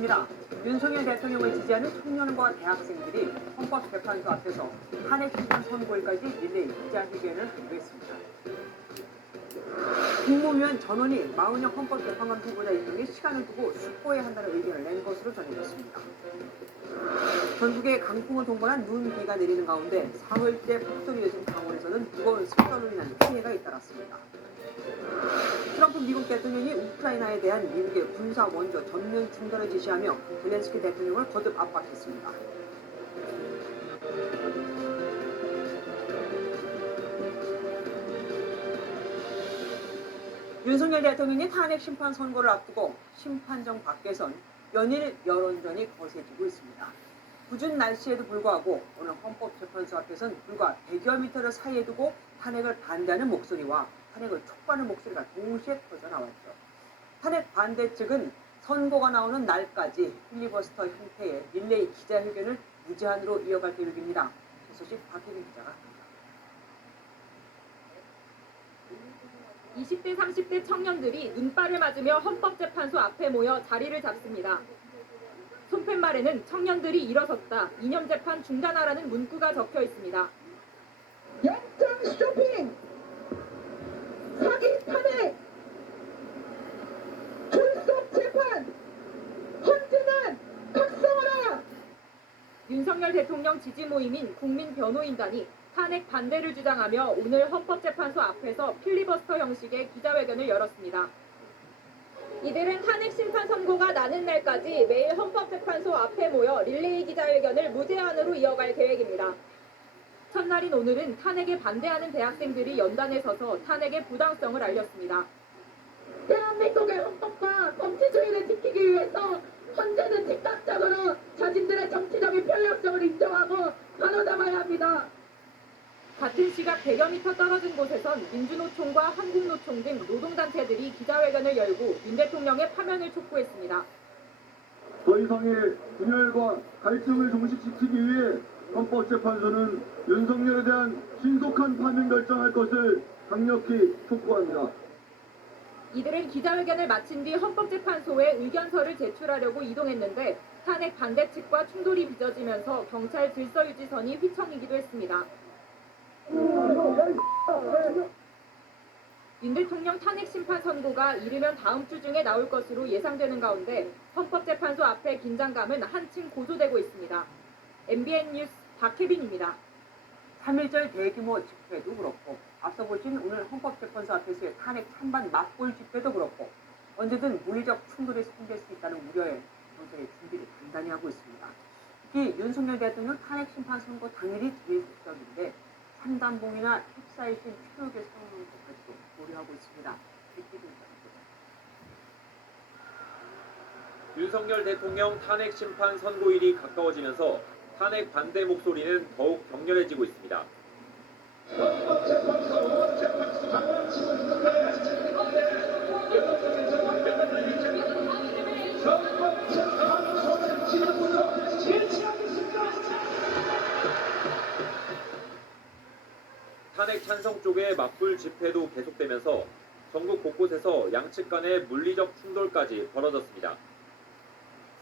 있습니다. 윤석열 대통령을 지지하는 청년과 대학생들이 헌법재판소 앞에서 탄핵 심판 선고일까지 릴레이 기자회견을 하기로 했습니다. 국무위원 전원이 마은영 헌법재판관 후보자 임명에 시간을 두고 숙고해야 한다는 의견을 낸 것으로 전해졌습니다. 전국에 강풍을 동반한 눈비가 내리는 가운데 사흘째 폭설이 내린 강원에서는 무거운 습전으로 인한 피해가 잇따랐습니다. 트럼프 미국 대통령이 우크라이나에 대한 미국의 군사 원조 전면 중단을 지시하며 젤렌스키 대통령을 거듭 압박했습니다. 윤석열 대통령의 탄핵 심판 선고를 앞두고 심판정 밖에선 연일 여론전이 거세지고 있습니다. 궂은 날씨에도 불구하고 오늘 헌법재판소 앞에선 불과 100여 미터를 사이에 두고 탄핵을 반대하는 목소리와 탄핵을 촉구하는 목소리가 동시에 터져나왔죠. 탄핵 반대 측은 선고가 나오는 날까지 필리버스터 형태의 릴레이 기자회견을 무제한으로 이어갈 계획입니다. 그 소식 박혜빈 기자가 합니다. 20대, 30대 청년들이 눈발을 맞으며 헌법재판소 앞에 모여 자리를 잡습니다. 손팻말에는 청년들이 일어섰다, 이념재판 중단하라는 문구가 적혀 있습니다. 영장 쇼핑! 사기 탄핵! 불법 재판! 헌재는 각성하라! 윤석열 대통령 지지 모임인 국민변호인단이 탄핵 반대를 주장하며 오늘 헌법재판소 앞에서 필리버스터 형식의 기자회견을 열었습니다. 이들은 탄핵 심판 선고가 나는 날까지 매일 헌법재판소 앞에 모여 릴레이 기자회견을 무제한으로 이어갈 계획입니다. 첫날인 오늘은 탄핵에 반대하는 대학생들이 연단에 서서 탄핵의 부당성을 알렸습니다. 대한민국의 헌법과 법치주의를 지키기 위해서 헌재는 즉각적으로 자신들의 정치적인 편협성을 인정하고 바로잡아야 합니다. 같은 시각 100여 미터 떨어진 곳에선 민주노총과 한국노총 등 노동단체들이 기자회견을 열고 윤 대통령의 파면을 촉구했습니다. 더 이상의 분열과 갈등을 종식시키기 위해 헌법재판소는 윤석열에 대한 신속한 파면 결정할 것을 강력히 촉구합니다. 이들은 기자회견을 마친 뒤 헌법재판소에 의견서를 제출하려고 이동했는데 탄핵 반대 측과 충돌이 빚어지면서 경찰 질서유지선이 휘청이기도 했습니다. 윤 대통령 탄핵 심판 선고가 이르면 다음 주 중에 나올 것으로 예상되는 가운데 헌법재판소 앞의 긴장감은 한층 고조되고 있습니다. MBN 뉴스 박혜빈입니다. 3.1절 대규모 집회도 그렇고 앞서 보신 오늘 헌법재판소 앞에서의 탄핵 찬반 맞불 집회도 그렇고 언제든 물리적 충돌이 생길 수 있다는 우려에 경찰이 준비를 단단히 하고 있습니다. 특히 윤석열 대통령 탄핵 심판 선고 당일이 제일 국적인데 산단봉이나 캡사이신 추력에 사용하는 것까지도 고려하고 있습니다. 윤석열 대통령 탄핵 심판 선고일이 가까워지면서 탄핵 반대 목소리는 더욱 격렬해지고 있습니다. 탄핵 찬성 쪽의 맞불 집회도 계속되면서 전국 곳곳에서 양측 간의 물리적 충돌까지 벌어졌습니다.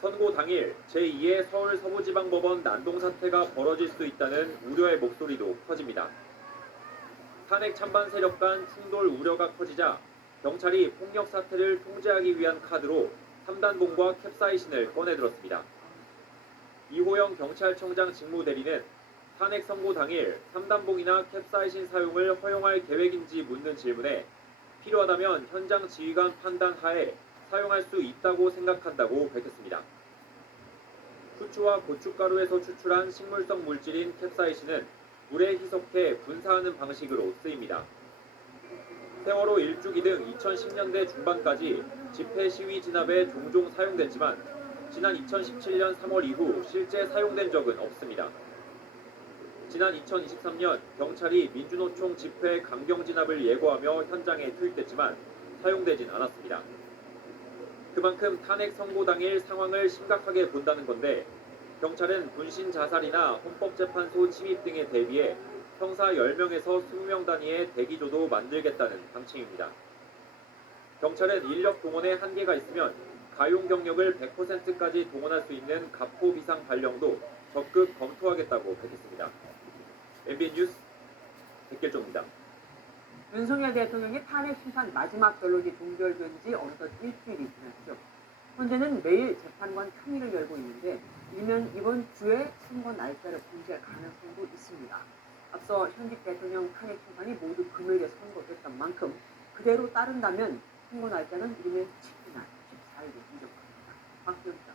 선고 당일 제2의 서울 서부지방법원 난동 사태가 벌어질 수 있다는 우려의 목소리도 커집니다. 탄핵 찬반 세력 간 충돌 우려가 커지자 경찰이 폭력 사태를 통제하기 위한 카드로 3단봉과 캡사이신을 꺼내들었습니다. 이호영 경찰청장 직무대리는 탄핵 선고 당일 3단봉이나 캡사이신 사용을 허용할 계획인지 묻는 질문에 필요하다면 현장 지휘관 판단 하에 사용할 수 있다고 생각한다고 밝혔습니다. 후추와 고춧가루에서 추출한 식물성 물질인 캡사이신은 물에 희석해 분사하는 방식으로 쓰입니다. 세월호 일주기 등 2010년대 중반까지 집회 시위 진압에 종종 사용됐지만 지난 2017년 3월 이후 실제 사용된 적은 없습니다. 지난 2023년 경찰이 민주노총 집회 강경 진압을 예고하며 현장에 투입됐지만 사용되진 않았습니다. 그만큼 탄핵 선고 당일 상황을 심각하게 본다는 건데 경찰은 분신 자살이나 헌법재판소 침입 등에 대비해 형사 10명에서 20명 단위의 대기조도 만들겠다는 방침입니다. 경찰은 인력 동원에 한계가 있으면 가용 경력을 100%까지 동원할 수 있는 가포 비상 발령도 적극 검토하겠다고 밝혔습니다. MBN 뉴스 백길종입니다. 윤석열 대통령의 탄핵 심판 마지막 변론이 종결된 지 어느덧 일주일이 지났죠. 현재는 매일 재판관 평일을 열고 있는데 이면 이번 주에 선거 날짜를 공지할 가능성도 있습니다. 앞서 현직 대통령 탄핵 심판이 모두 금요일에 선고됐던 만큼 그대로 따른다면 선거 날짜는 이르면 10일날 14일로 인정합니다. 박기영입니다.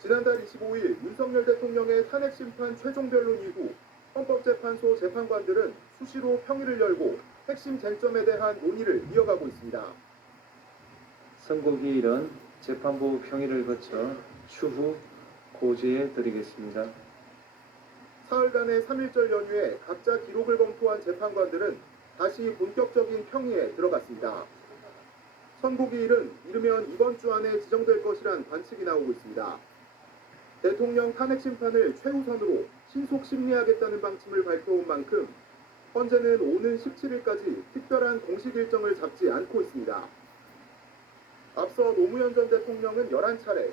지난달 25일 윤석열 대통령의 탄핵 심판 최종 변론 이후 헌법재판소 재판관들은 수시로 평일을 열고 핵심 쟁점에 대한 논의를 이어가고 있습니다. 선고기일은 재판부 평일을 거쳐 추후 고지해 드리겠습니다. 사흘간의 3.1절 연휴에 각자 기록을 검토한 재판관들은 다시 본격적인 평의에 들어갔습니다. 선고기일은 이르면 이번 주 안에 지정될 것이란 관측이 나오고 있습니다. 대통령 탄핵 심판을 최우선으로 신속 심리하겠다는 방침을 밝혀온 만큼 현재는 오는 17일까지 특별한 공식 일정을 잡지 않고 있습니다. 앞서 노무현 전 대통령은 11차례,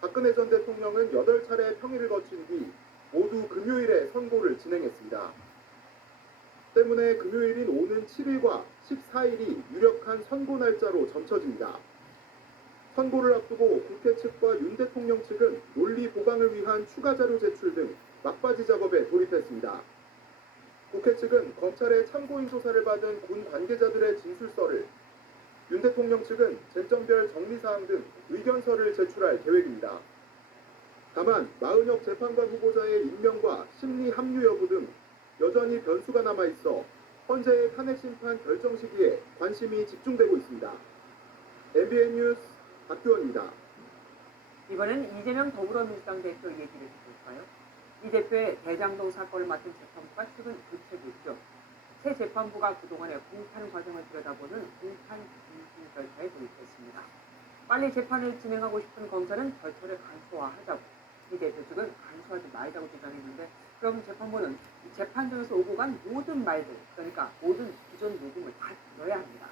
박근혜 전 대통령은 8차례 평일을 거친 뒤 모두 금요일에 선고를 진행했습니다. 때문에 금요일인 오는 7일과 14일이 유력한 선고 날짜로 점쳐집니다. 선고를 앞두고 국회 측과 윤 대통령 측은 논리 보강을 위한 추가 자료 제출 등 막바지 작업에 돌입했습니다. 국회 측은 검찰의 참고인 조사를 받은 군 관계자들의 진술서를, 윤 대통령 측은 쟁점별 정리사항 등 의견서를 제출할 계획입니다. 다만 마은혁 재판관 후보자의 임명과 심리 합류 여부 등 여전히 변수가 남아있어 현재의 탄핵 심판 결정 시기에 관심이 집중되고 있습니다. MBN 뉴스 박규원입니다. 이번엔 이재명 더불어민주당 대표 얘기를 해볼까요? 이 대표의 대장동 사건을 맡은 재판부가 최근 교체됐죠. 새 재판부가 그동안의 공판 과정을 들여다보는 공판 검증 절차에 돌입했습니다. 빨리 재판을 진행하고 싶은 검사는 절차를 간소화하자고, 이 대표 측은 간소하지 말자고 주장했는데, 그럼 재판부는 이 재판정에서 오고 간 모든 말들, 그러니까 모든 기존 녹음을 다 들어야 합니다.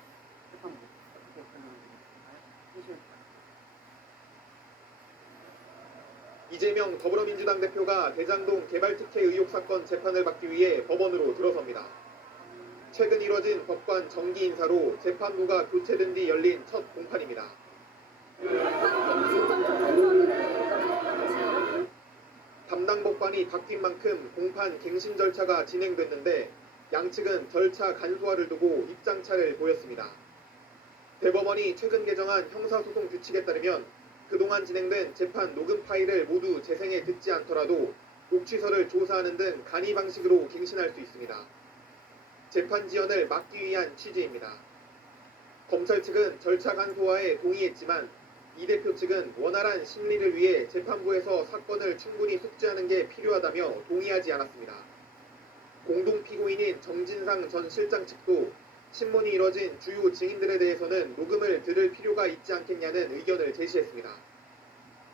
재판부 어떻게 설명드리겠습니까? 이재명 더불어민주당 대표가 대장동 개발특혜 의혹 사건 재판을 받기 위해 법원으로 들어섭니다. 최근 이뤄진 법관 정기 인사로 재판부가 교체된 뒤 열린 첫 공판입니다. 담당 법관이 바뀐 만큼 공판 갱신 절차가 진행됐는데 양측은 절차 간소화를 두고 입장차를 보였습니다. 대법원이 최근 개정한 형사소송 규칙에 따르면 그동안 진행된 재판 녹음 파일을 모두 재생해 듣지 않더라도 녹취서를 조사하는 등 간이 방식으로 갱신할 수 있습니다. 재판 지연을 막기 위한 취지입니다. 검찰 측은 절차 간소화에 동의했지만 이 대표 측은 원활한 심리를 위해 재판부에서 사건을 충분히 숙지하는 게 필요하다며 동의하지 않았습니다. 공동 피고인인 정진상 전 실장 측도 신문이 이뤄진 주요 증인들에 대해서는 녹음을 들을 필요가 있지 않겠냐는 의견을 제시했습니다.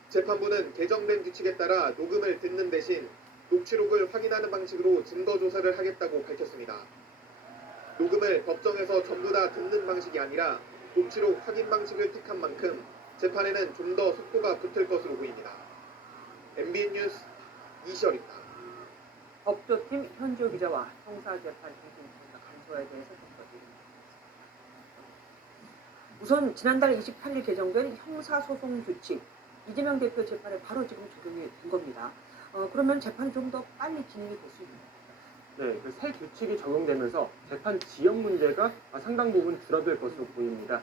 재판부는 개정된 규칙에 따라 녹음을 듣는 대신 녹취록을 확인하는 방식으로 증거 조사를 하겠다고 밝혔습니다. 녹음을 법정에서 전부 다 듣는 방식이 아니라 녹취록 확인 방식을 택한 만큼 재판에는 좀 더 속도가 붙을 것으로 보입니다. MBN 뉴스 이시열입니다. 법조팀 현지호 기자와 형사재판 중심부가 간소화에 대해서 우선 지난달 28일 개정된 형사소송 규칙, 이재명 대표 재판에 바로 지금 적용이 된 겁니다. 그러면 재판이 좀 더 빨리 진행이 될 수 있나요? 네, 그 새 규칙이 적용되면서 재판 지연 문제가 상당 부분 줄어들 것으로 보입니다.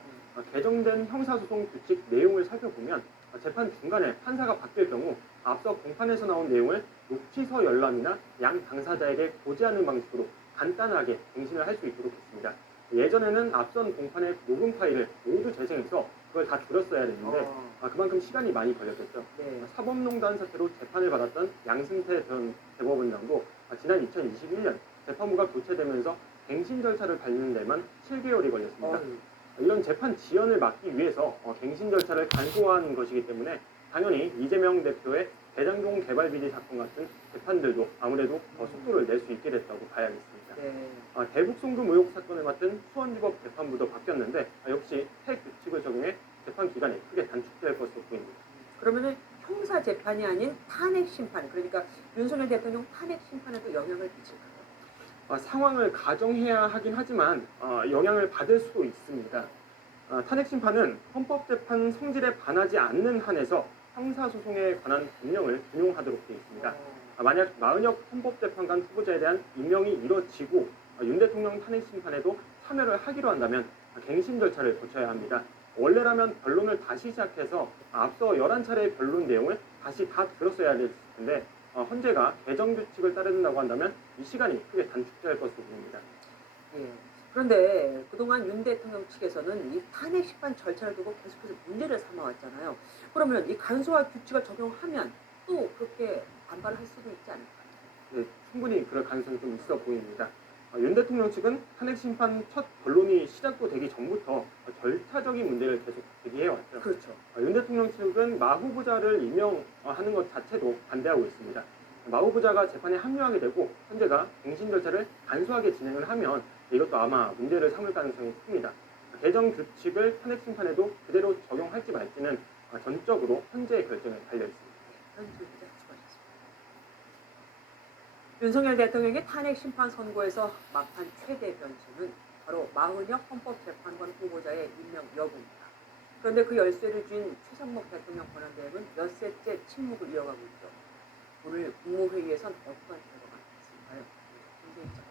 개정된 형사소송 규칙 내용을 살펴보면 재판 중간에 판사가 바뀔 경우 앞서 공판에서 나온 내용을 녹취서 열람이나 양 당사자에게 고지하는 방식으로 간단하게 갱신을 할 수 있도록 했습니다. 예전에는 앞선 공판의 녹음 파일을 모두 재생해서 그걸 다 줄였어야 했는데 그만큼 시간이 많이 걸렸겠죠. 네. 사법농단 사태로 재판을 받았던 양승태 전 대법원장도 지난 2021년 재판부가 교체되면서 갱신 절차를 밟는 데만 7개월이 걸렸습니다. 이런 재판 지연을 막기 위해서 갱신 절차를 간소화한 것이기 때문에 당연히 이재명 대표의 대장동 개발 비리 사건 같은 재판들도 아무래도 더 속도를 낼 수 있게 됐다고 봐야겠습니다. 네. 대북 송금 의혹 사건을 맡은 수원지법 재판부도 바뀌었는데 역시 새 규칙을 적용해 재판 기간이 크게 단축될 것으로 보입니다. 그러면은 형사 재판이 아닌 탄핵 심판, 그러니까 윤석열 대통령 탄핵 심판에도 영향을 미칠까요? 상황을 가정해야 하긴 하지만 영향을 받을 수도 있습니다. 탄핵 심판은 헌법재판 성질에 반하지 않는 한에서 형사소송에 관한 법령을 준용하도록 되어 있습니다. 만약 마은혁 헌법재판관 후보자에 대한 임명이 이뤄지고 윤 대통령 탄핵 심판에도 참여를 하기로 한다면 갱신 절차를 거쳐야 합니다. 원래라면 변론을 다시 시작해서 앞서 11차례의 변론 내용을 다시 다 들었어야 됐을 텐데 헌재가 개정 규칙을 따른다고 한다면 이 시간이 크게 단축될 것으로 보입니다. 예. 그런데 그동안 윤 대통령 측에서는 이 탄핵 심판 절차를 두고 계속해서 문제를 삼아왔잖아요. 그러면 이 간소화 규칙을 적용하면 또 그렇게 반발을 할 수도 있지 않을까요? 네, 충분히 그럴 가능성이 좀 있어 보입니다. 윤 대통령 측은 탄핵 심판 첫 변론이 시작도 되기 전부터 절차적인 문제를 계속 제기해왔죠. 그렇죠. 윤 대통령 측은 마 후보자를 임명하는 것 자체도 반대하고 있습니다. 마 후보자가 재판에 합류하게 되고 헌재가 갱신 절차를 간소하게 진행을 하면 이것도 아마 문제를 삼을 가능성이 큽니다. 개정 규칙을 탄핵 심판에도 그대로 적용할지 말지는 전적으로 헌재의 결정에 달려 있습니다. 현재 기자 수고하셨습니다. 윤석열 대통령의 탄핵 심판 선고에서 막판 최대 변수는 바로 마은혁 헌법재판관 후보자의 임명 여부입니다. 그런데 그 열쇠를 쥔 최상목 대통령 권한대행은 엿새째 침묵을 이어가고 있죠. 오늘 국무회의에선 어떤 결과가 있을까요? 김세희 기자.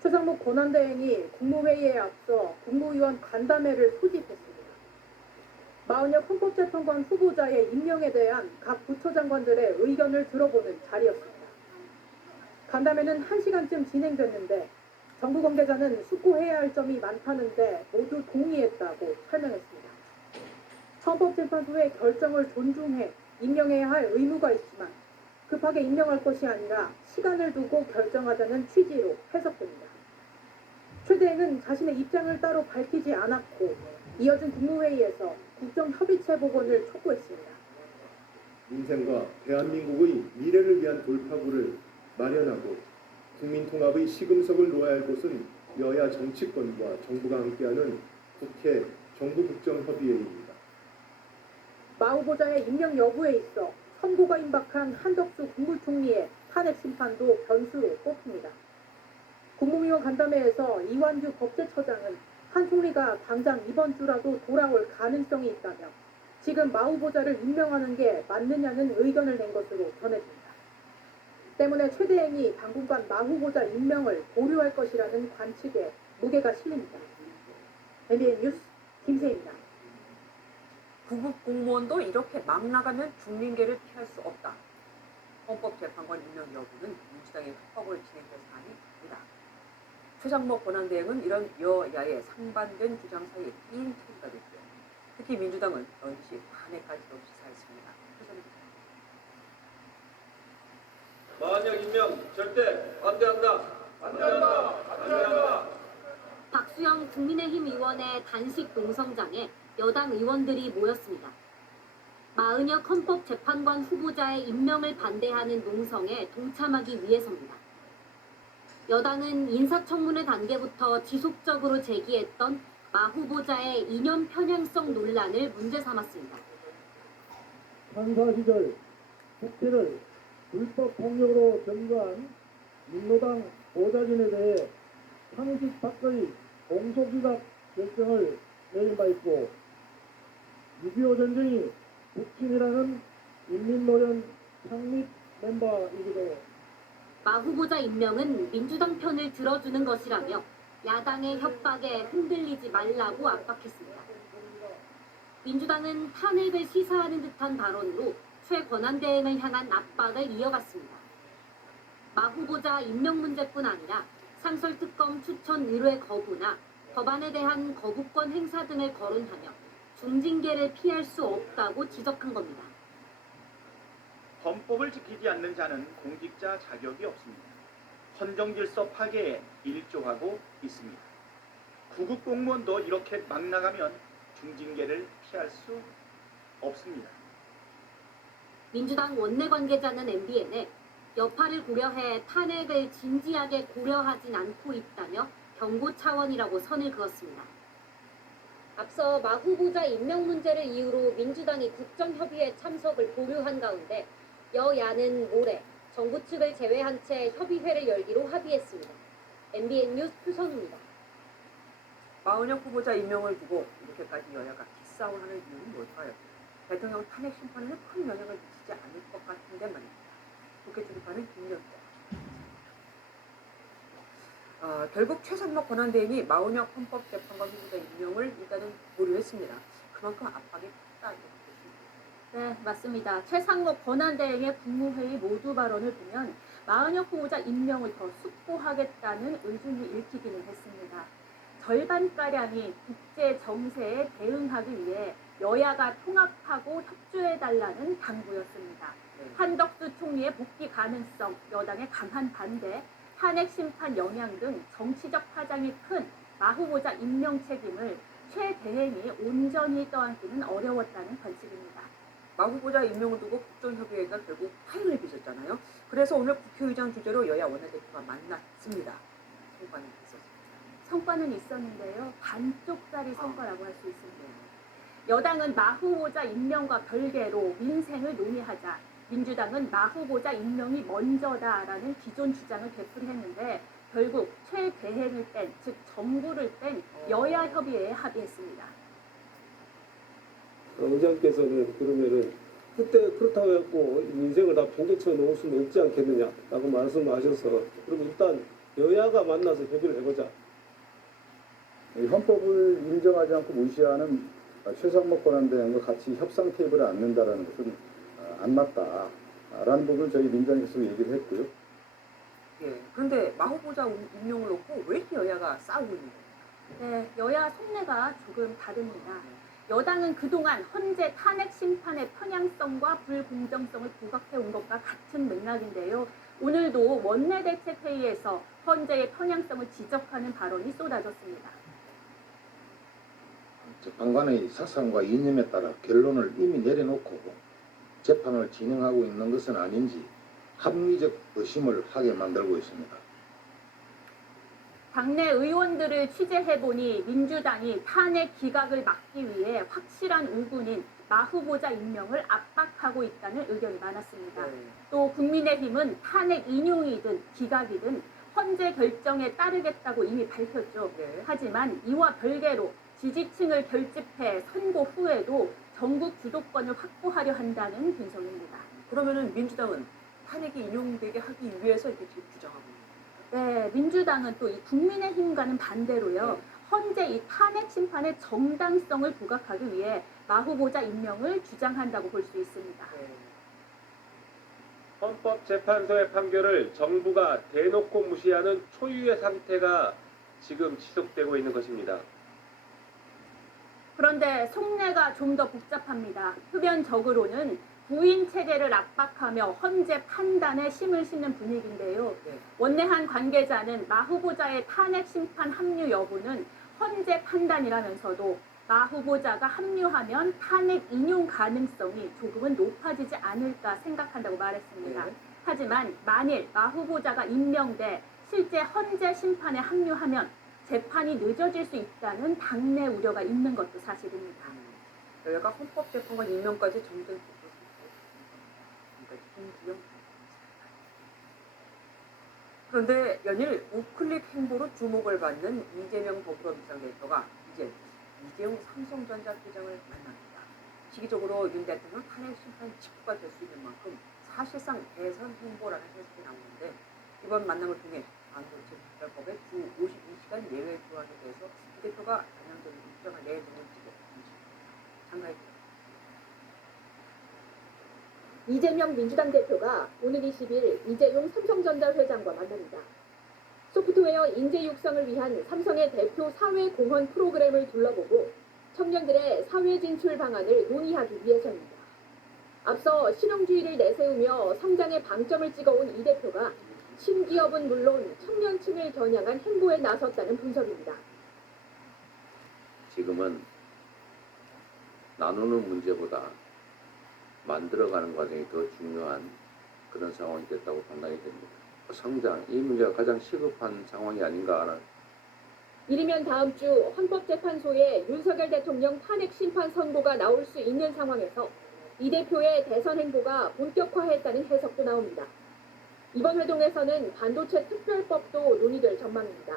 최상목 권한대행이 국무회의에 앞서 국무위원 간담회를 소집했습니다. 마은혁 헌법재판관 후보자의 임명에 대한 각 부처장관들의 의견을 들어보는 자리였습니다. 간담회는 1시간쯤 진행됐는데 정부 관계자는 숙고해야 할 점이 많다는데 모두 동의했다고 설명했습니다. 헌법재판소의 결정을 존중해 임명해야 할 의무가 있지만 급하게 임명할 것이 아니라 시간을 두고 결정하자는 취지로 해석됩니다. 최 대행은 자신의 입장을 따로 밝히지 않았고 이어진 국무회의에서 국정협의체 복원을 촉구했습니다. 민생과 대한민국의 미래를 위한 돌파구를 마련하고 국민통합의 시금석을 놓아야 할 곳은 여야 정치권과 정부가 함께하는 국회 정부국정협의회입니다. 마 후보자의 임명 여부에 있어 선고가 임박한 한덕수 국무총리의 탄핵 심판도 변수로 꼽힙니다. 국무위원 간담회에서 이완규 법제처장은 한 총리가 당장 이번 주라도 돌아올 가능성이 있다며 지금 마 후보자를 임명하는 게 맞느냐는 의견을 낸 것으로 전해집니다. 때문에 최 대행이 당분간 마 후보자 임명을 보류할 것이라는 관측에 무게가 실립니다. MBN 뉴스 김세희입니다. 구급 공무원도 이렇게 막 나가면 중징계를 피할 수 없다. 헌법재판관 임명 여부는 민주당의 협박으로 진행될 사안이 아니다. 최상목 권한대행은 이런 여야의 상반된 주장 사이에 낀 체기가 됐고요. 특히 민주당은 넌지 탄핵까지도 시사했습니다. 마은혁 임명 절대 반대한다. 반대한다. 반대한다. 박수영 국민의힘 의원의 단식 농성장에 여당 의원들이 모였습니다. 마은혁 헌법재판관 후보자의 임명을 반대하는 농성에 동참하기 위해서입니다. 여당은 인사청문회 단계부터 지속적으로 제기했던 마 후보자의 이념 편향성 논란을 문제 삼았습니다. 판사 시절 국회를 불법 폭력으로 점거한 민노당 보좌진에 대해 상식 밖의 공소기각 결정을 내린 바 있고 6.25 전쟁이 북침이라는 인민노련 창립 멤버이기도 마 후보자 임명은 민주당 편을 들어주는 것이라며 야당의 협박에 흔들리지 말라고 압박했습니다. 민주당은 탄핵을 시사하는 듯한 발언으로 최 권한대행을 향한 압박을 이어갔습니다. 마 후보자 임명 문제뿐 아니라 상설특검 추천 의뢰 거부나 법안에 대한 거부권 행사 등을 거론하며 중징계를 피할 수 없다고 지적한 겁니다. 헌법을 지키지 않는 자는 공직자 자격이 없습니다. 헌정질서 파괴에 일조하고 있습니다. 구급 공무원도 이렇게 막 나가면 중징계를 피할 수 없습니다. 민주당 원내 관계자는 MBN에 여파를 고려해 탄핵을 진지하게 고려하진 않고 있다며 경고 차원이라고 선을 그었습니다. 앞서 마 후보자 임명 문제를 이유로 민주당이 국정협의회 참석을 보류한 가운데 여야는 모레 정부 측을 제외한 채 협의회를 열기로 합의했습니다. MBN 뉴스 표선우입니다. 마은혁 후보자 임명을 두고 이렇게까지 여야가 기싸움을 하는 이유는 뭘까요? 대통령 탄핵 심판에는 큰 영향을 미치지 않을 것 같은데 말입니다. 국회 출입하는 김영재. 결국 최상목 권한대행이 마은혁 헌법재판관 후보자 임명을 일단은 보류했습니다. 그만큼 압박이 컸다 이렇게 보십니다. 네, 맞습니다. 최상목 권한대행의 국무회의 모두 발언을 보면 마은혁 후보자 임명을 더 숙고하겠다는 의중이 읽히기는 했습니다. 절반가량이 국제 정세에 대응하기 위해 여야가 통합하고 협조해달라는 당부였습니다. 한덕수 총리의 복귀 가능성, 여당의 강한 반대, 탄핵 심판 영향 등 정치적 파장이 큰 마 후보자 임명 책임을 최 대행이 온전히 떠안기는 어려웠다는 관측입니다. 마 후보자 임명을 두고 국정협의회가 결국 파행을 빚었잖아요. 그래서 오늘 국회의장 주재로 여야 원내대표가 만났습니다. 성과는 있었습니다. 성과는 있었는데요. 반쪽짜리 성과라고 할 수 있습니다. 여당은 마 후보자 임명과 별개로 민생을 논의하자, 민주당은 마 후보자 임명이 먼저다라는 기존 주장을 되풀이했는데 결국 최 대행을 뺀, 즉 정부를 뺀 여야 협의회에 합의했습니다. 의장께서는 그러면은 그때 그렇다고 해갖고 민생을 다 변개쳐 놓을 수는 없지 않겠느냐라고 말씀하셔서 그럼 일단 여야가 만나서 협의를 해보자. 헌법을 인정하지 않고 무시하는 최상목 권한대행과 같이 협상 테이블에 앉는다라는 것은 안 맞다라는 부분을 저희 민주당에서 얘기를 했고요. 예. 그런데 마 후보자 임명을 놓고 왜 이렇게 여야가 싸우고 있는 거예요? 네, 여야 속내가 조금 다릅니다. 여당은 그동안 헌재 탄핵 심판의 편향성과 불공정성을 부각해온 것과 같은 맥락인데요. 오늘도 원내대책회의에서 헌재의 편향성을 지적하는 발언이 쏟아졌습니다. 재판관의 사상과 이념에 따라 결론을 이미 내려놓고 재판을 진행하고 있는 것은 아닌지 합리적 의심을 하게 만들고 있습니다. 당내 의원들을 취재해보니 민주당이 탄핵 기각을 막기 위해 확실한 우군인 마 후보자 임명을 압박하고 있다는 의견이 많았습니다. 또 국민의힘은 탄핵 인용이든 기각이든 헌재 결정에 따르겠다고 이미 밝혔죠. 하지만 이와 별개로 지지층을 결집해 선고 후에도 전국 주도권을 확보하려 한다는 분석입니다. 그러면은 민주당은 탄핵이 인용되게 하기 위해서 이렇게 지금 주장하고 있는 거예요? 네, 민주당은 또 이 국민의힘과는 반대로요. 헌재 이 탄핵 심판의 정당성을 부각하기 위해 마 후보자 임명을 주장한다고 볼 수 있습니다. 헌법재판소의 판결을 정부가 대놓고 무시하는 초유의 상태가 지금 지속되고 있는 것입니다. 그런데 속내가 좀 더 복잡합니다. 흡연적으로는 부인 체제를 압박하며 헌재 판단에 힘을 싣는 분위기인데요. 원내 한 관계자는 마 후보자의 탄핵 심판 합류 여부는 헌재 판단이라면서도 마 후보자가 합류하면 탄핵 인용 가능성이 조금은 높아지지 않을까 생각한다고 말했습니다. 하지만 만일 마 후보자가 임명돼 실제 헌재 심판에 합류하면 재판이 늦어질 수 있다는 당내 우려가 있는 것도 사실입니다. 여야가 헌법재판관 임명까지 정된 그런데 연일 우클릭 행보로 주목을 받는 이재명 더불어민주당 대표가 이제 이재용 삼성전자 회장을 만납니다. 시기적으로 윤 대통령 탄핵 심판 직후가 될 수 있는 만큼 사실상 대선 행보라는 해석이 나오는데 이번 만남을 통해 반도체 특별법의 주 52시간 예외 조항에 대해서 이 대표가 전향적인 입장을 내놓을지도 관심입니다. 장가입니다. 이재명 민주당 대표가 오늘 20일 이재용 삼성전자 회장과 만납니다. 소프트웨어 인재 육성을 위한 삼성의 대표 사회 공헌 프로그램을 둘러보고 청년들의 사회 진출 방안을 논의하기 위해서입니다. 앞서 실용주의를 내세우며 성장에 방점을 찍어온 이 대표가 신기업은 물론 청년층을 겨냥한 행보에 나섰다는 분석입니다. 지금은 나누는 문제보다 만들어가는 과정이 더 중요한 그런 상황이 됐다고 판단이 됩니다. 성장, 이 문제가 가장 시급한 상황이 아닌가 하는. 이르면 다음 주 헌법재판소에 윤석열 대통령 탄핵 심판 선고가 나올 수 있는 상황에서 이 대표의 대선 행보가 본격화했다는 해석도 나옵니다. 이번 회동에서는 반도체 특별법도 논의될 전망입니다.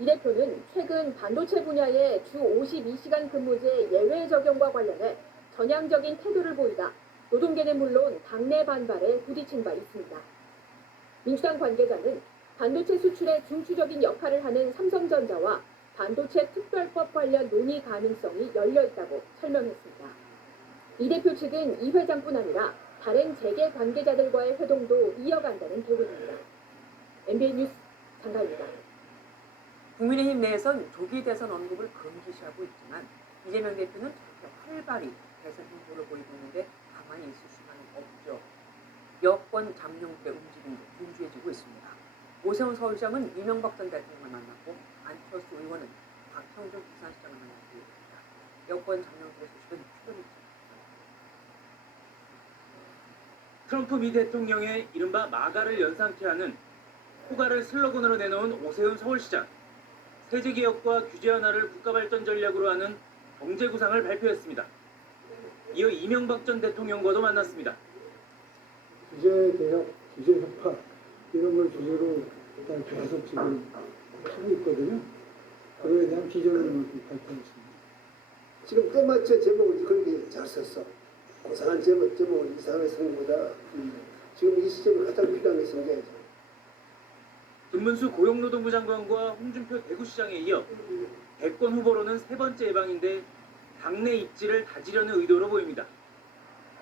이 대표는 최근 반도체 분야의 주 52시간 근무제 예외 적용과 관련해 전향적인 태도를 보이다 노동계는 물론 당내 반발에 부딪힌 바 있습니다. 민주당 관계자는 반도체 수출에 중추적인 역할을 하는 삼성전자와 반도체 특별법 관련 논의 가능성이 열려 있다고 설명했습니다. 이 대표 측은 이 회장뿐 아니라 다른 재계 관계자들과의 회동도 이어간다는 계획입니다. MBN 뉴스 장가입니다. 국민의힘 내에선 조기 대선 언급을 금기시하고 있지만 이재명 대표는 저렇게 활발히 대선 행보를 보이고 있는데 가만히 있을 수만은 없죠. 여권 잠룡들의 움직임도 분주해지고 있습니다. 오세훈 서울시장은 이명박 전 대통령을 만났고 안철수 의원은 박형준 부산시장을 만났고 있습니다. 여권 잠룡들의 소식은 추가됩니다. 트럼프 미 대통령의 이른바 마가를 연상케 하는 호가를 슬로건으로 내놓은 오세훈 서울시장. 세제개혁과 규제 완화를 국가발전 전략으로 하는 경제구상을 발표했습니다. 이어 이명박 전 대통령과도 만났습니다. 규제개혁, 규제혁파 이런 걸 주제로 일단 계속 지금 하고 있거든요. 그거에 대한 비전을 발표했습니다. 지금 끝맞춰 제목을 그렇게 잘 썼어. 고상한 제목을 이상하게 쓴 것보다 지금 이 시점에 가장 필요한 게 생겨야죠. 김문수 고용노동부 장관과 홍준표 대구시장에 이어 대권 후보로는 세 번째 예방인데 당내 입지를 다지려는 의도로 보입니다.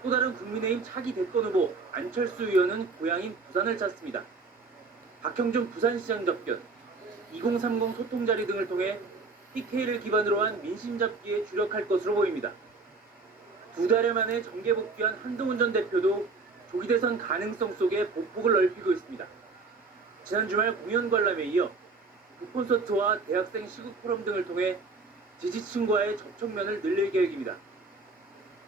또 다른 국민의힘 차기 대권 후보 안철수 의원은 고향인 부산을 찾습니다. 박형준 부산시장 접견, 2030 소통자리 등을 통해 PK를 기반으로 한 민심 잡기에 주력할 것으로 보입니다. 두 달 만에 정계 복귀한 한동훈 전 대표도 조기 대선 가능성 속에 보폭을 넓히고 있습니다. 지난 주말 공연 관람에 이어 콘서트와 대학생 시국 포럼 등을 통해 지지층과의 접촉면을 늘릴 계획입니다.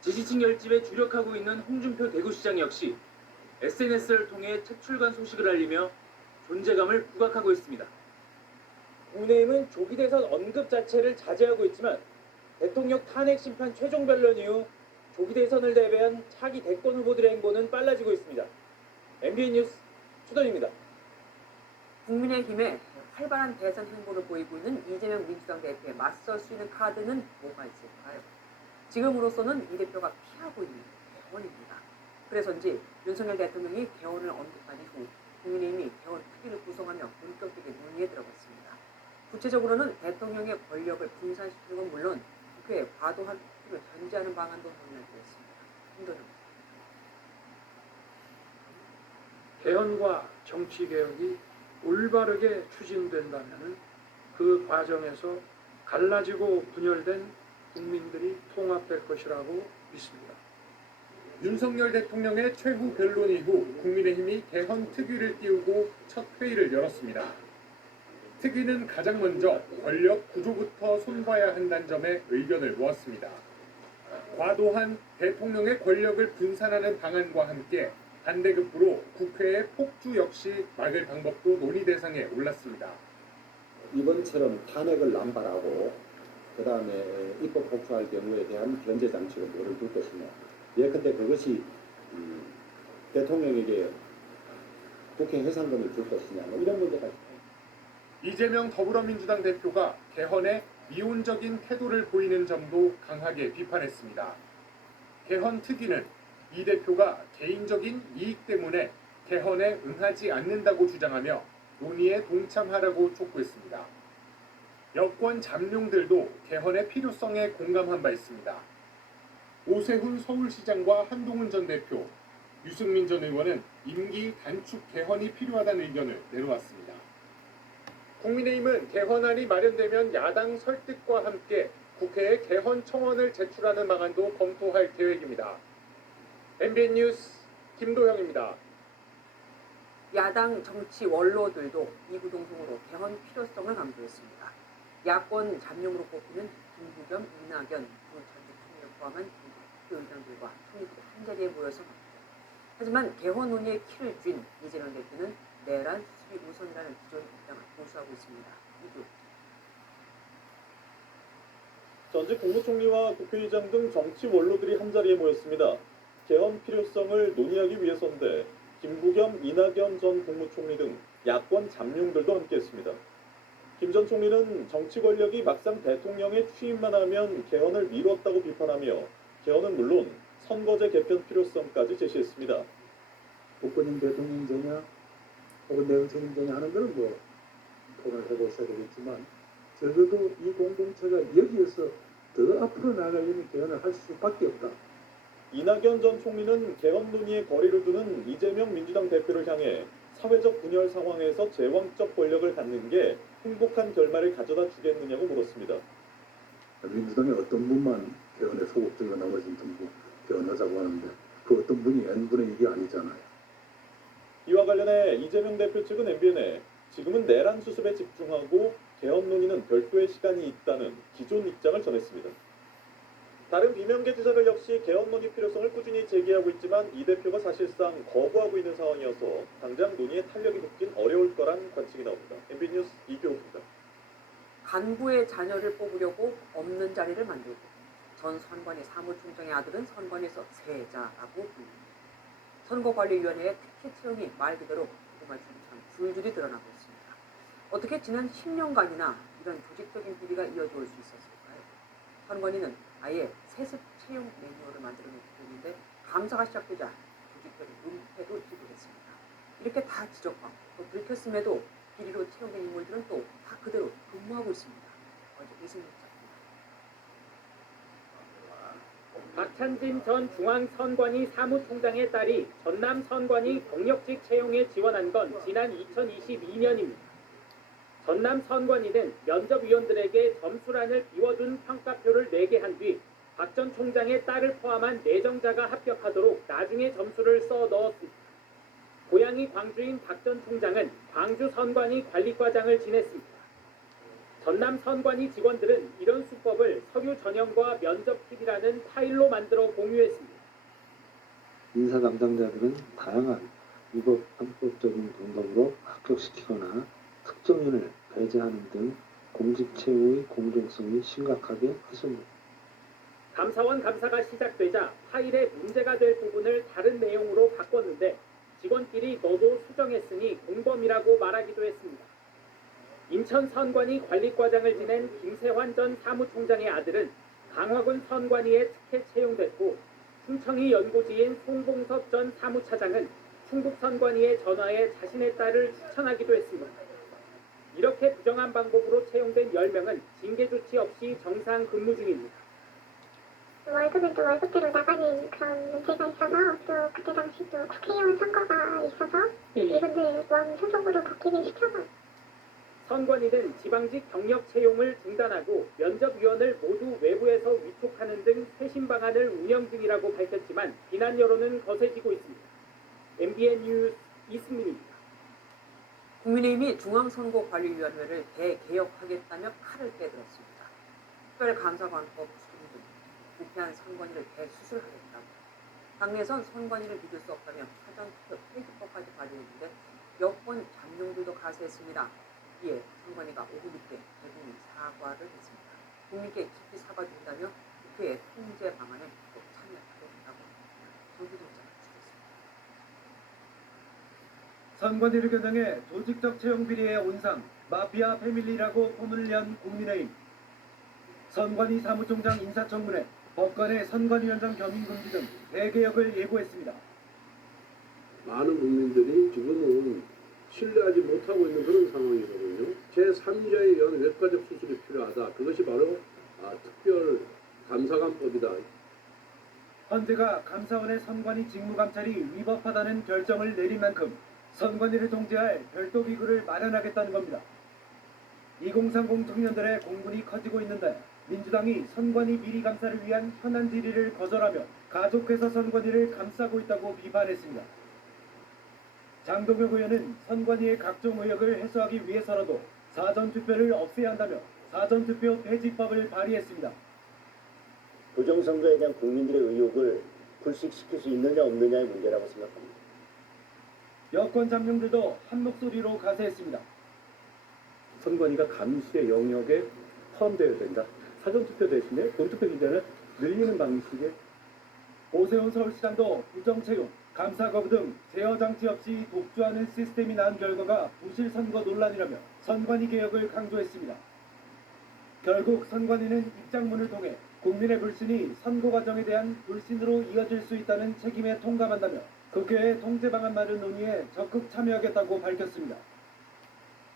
지지층 결집에 주력하고 있는 홍준표 대구시장 역시 SNS를 통해 책 출간 소식을 알리며 존재감을 부각하고 있습니다. 국민의힘은 조기 대선 언급 자체를 자제하고 있지만 대통령 탄핵 심판 최종 변론 이후 조기 대선을 대비한 차기 대권 후보들의 행보는 빨라지고 있습니다. MBN 뉴스 추던입니다. 국민의힘의 활발한 대선 행보를 보이고 있는 이재명 민주당 대표에 맞설 수 있는 카드는 뭐가 있을까요? 지금으로서는 이 대표가 피하고 있는 개헌입니다. 그래서인지 윤석열 대통령이 개헌을 언급한 이후 국민의힘이 개헌 특위를 구성하며 본격적인 논의에 들어갔습니다. 구체적으로는 대통령의 권력을 분산시키는 건 물론 국회에 과도한 특위를 견제하는 방안도 논의되었습니다. 김도영. 개헌과 정치개혁이 올바르게 추진된다면 그 과정에서 갈라지고 분열된 국민들이 통합될 것이라고 믿습니다. 윤석열 대통령의 최후 변론 이후 국민의힘이 개헌 특위를 띄우고 첫 회의를 열었습니다. 특위는 가장 먼저 권력 구조부터 손봐야 한다는 점에 의견을 모았습니다. 과도한 대통령의 권력을 분산하는 방안과 함께 반대급부로 국회의 폭주 역시 막을 방법도 논의 대상에 올랐습니다. 이번처럼 탄핵을 남발하고 그 다음에 입법 폭주할 경우에 대한 견제 장치를 뭐를 둘 것이냐. 예컨대 그것이 대통령에게 국회 해상금을 줄 것이냐. 뭐 이런 문제까지. 이재명 더불어민주당 대표가 개헌에 미온적인 태도를 보이는 점도 강하게 비판했습니다. 개헌 특위는 이 대표가 개인적인 이익 때문에 개헌에 응하지 않는다고 주장하며 논의에 동참하라고 촉구했습니다. 여권 잠룡들도 개헌의 필요성에 공감한 바 있습니다. 오세훈 서울시장과 한동훈 전 대표, 유승민 전 의원은 임기 단축 개헌이 필요하다는 의견을 내놓았습니다. 국민의힘은 개헌안이 마련되면 야당 설득과 함께 국회에 개헌 청원을 제출하는 방안도 검토할 계획입니다. MBN 뉴스 김도형입니다. 야당 정치 원로들도 이구동성으로 개헌 필요성을 강조했습니다. 야권 잠룡으로 꼽히는 김부겸, 이낙연 두 전 대통령을 포함한 두 국회의장들과 총리들이 한자리에 모여서 하지만 개헌 논의의 키를 쥔 이재명 대표는 내란 수습이 우선이라는 기존 입장을 고수하고 있습니다. 전직 국무총리와 국회의장 등 정치 원로들이 한자리에 모였습니다. 개헌 필요성을 논의하기 위해서인데 김부겸, 이낙연 전 국무총리 등 야권 잠룡들도 함께했습니다. 김 전 총리는 정치 권력이 막상 대통령에 취임만 하면 개헌을 미뤘다고 비판하며 개헌은 물론 선거제 개편 필요성까지 제시했습니다. 국권인 대통령제냐 혹은 내각 책임제냐 하는 것은 뭐 토론을 해볼 수 되겠지만 적어도 이 공동체가 여기에서 더 앞으로 나가려면 개헌을 할 수밖에 없다. 이낙연 전 총리는 개헌 논의에 거리를 두는 이재명 민주당 대표를 향해 사회적 분열 상황에서 제왕적 권력을 갖는 게 행복한 결말을 가져다 주겠느냐고 물었습니다. 민주당의 어떤 분만 개헌에 소극적이고 나머지는 전부 개헌하자고 하는데 그 어떤 분이 N분의 1이 아니잖아요. 이와 관련해 이재명 대표 측은 MBN에 지금은 내란 수습에 집중하고 개헌 논의는 별도의 시간이 있다는 기존 입장을 전했습니다. 다른 비명계 지사들 역시 개헌 논의 필요성을 꾸준히 제기하고 있지만 이 대표가 사실상 거부하고 있는 상황이어서 당장 논의에 탄력이 붙긴 어려울 거란 관측이 나옵니다. MBN 뉴스 이교우입니다. 간부의 자녀를 뽑으려고 없는 자리를 만들고 전 선관위 사무총장의 아들은 선관위에서 세자라고 불립니다. 선거관리위원회의 특혜 채용이 말 그대로 고구마 중처럼 줄줄이 드러나고 있습니다. 어떻게 지난 10년간이나 이런 조직적인 비리가 이어져 올 수 있었을까요? 선관위는 아예 세습 채용 매뉴얼을 만들어 놓고 있는데 감사가 시작되자 조직적인 은폐도 시도했습니다. 이렇게 다 지적받고 또 들켰음에도 비리로 채용된 인물들은 또 다 그대로 근무하고 있습니다. 먼저 이승민 기자입니다. 박찬진 전 중앙선관위 사무총장의 딸이 전남 선관위 경력직 채용에 지원한 건 지난 2022년입니다. 전남 선관위는 면접위원들에게 점수란을 비워둔 평가표를 내게 한 뒤 박 전 총장의 딸을 포함한 내정자가 합격하도록 나중에 점수를 써 넣었습니다. 고향이 광주인 박 전 총장은 광주 선관위 관리과장을 지냈습니다. 전남 선관위 직원들은 이런 수법을 서류 전형과 면접 팁이라는 파일로 만들어 공유했습니다. 인사 담당자들은 다양한 위법 편법적인 방법으로 합격시키거나 특정인을 배제하는 등 공직 채용의 공정성이 심각하게 훼손됩니다. 감사원 감사가 시작되자 파일에 문제가 될 부분을 다른 내용으로 바꿨는데 직원끼리 너도 수정했으니 공범이라고 말하기도 했습니다. 인천 선관위 관리과장을 지낸 김세환 전 사무총장의 아들은 강화군 선관위에 특혜 채용됐고 충청이 연고지인 송봉섭 전 사무차장은 충북 선관위에 전화해 자신의 딸을 추천하기도 했습니다. 이렇게 부정한 방법으로 채용된 10명은 징계 조치 없이 정상 근무 중입니다. 월급은 또 월급대로 나가는 그런 문제가 있어서 또 그때 당시 또 국회의원 선거가 있어서 이분들 원 소속으로 바뀌게 시켜서 선관위는 지방직 경력 채용을 중단하고 면접위원을 모두 외부에서 위촉하는 등 쇄신 방안을 운영 중이라고 밝혔지만 비난 여론은 거세지고 있습니다. MBN 뉴스 이승민입니다. 국민의힘이 중앙선거관리위원회를 대개혁하겠다며 칼을 빼들었습니다. 특별감사관법 수정 등 부패한 선관위를 대수술하겠다고 당내에선 선관위를 믿을 수 없다며 사전투표 폐기법까지 발의했는데 여권 잠룡들도 가세했습니다. 이에 선관위가 오후 늦게 대국민 사과를 했습니다. 국민께 깊이 사과드린다며 국회의 통제 방안에 또 참여하겠다고 정기동작을 추렸습니다. 선관위를 겨냥해 조직적 채용 비리의 온상 마피아 패밀리라고 포문을 연 국민의힘. 선관위 사무총장 인사청문회, 법관의 선관위원장 겸임 금지 등 대개혁을 예고했습니다. 많은 국민들이 지금은 신뢰하지 못하고 있는 그런 상황이거든요. 제3자에 의한 외과적 수술이 필요하다. 그것이 바로 특별 감사관법이다. 헌재가 감사원의 선관위 직무감찰이 위법하다는 결정을 내린 만큼 선관위를 통제할 별도 기구를 마련하겠다는 겁니다. 2030 청년들의 공분이 커지고 있는데 민주당이 선관위 비리 감사를 위한 현안 질의를 거절하며 가속해서 선관위를 감싸고 있다고 비판했습니다. 장동혁 의원은 선관위의 각종 의혹을 해소하기 위해서라도 사전투표를 없애야 한다며 사전투표 폐지법을 발의했습니다. 부정선거에 대한 국민들의 의혹을 불식시킬 수 있느냐 없느냐의 문제라고 생각합니다. 여권 잠룡들도 한 목소리로 가세했습니다. 선관위가 감시의 영역에 포함되어야 된다. 사전투표 대신에 본투표 기간을 늘리는 방식의 오세훈 서울시장도 부정채용, 감사 거부 등 제어 장치 없이 독주하는 시스템이 낳은 결과가 부실 선거 논란이라며 선관위 개혁을 강조했습니다. 결국 선관위는 입장문을 통해 국민의 불신이 선거 과정에 대한 불신으로 이어질 수 있다는 책임에 통감한다며 국회의 통제 방안 마련 논의에 적극 참여하겠다고 밝혔습니다.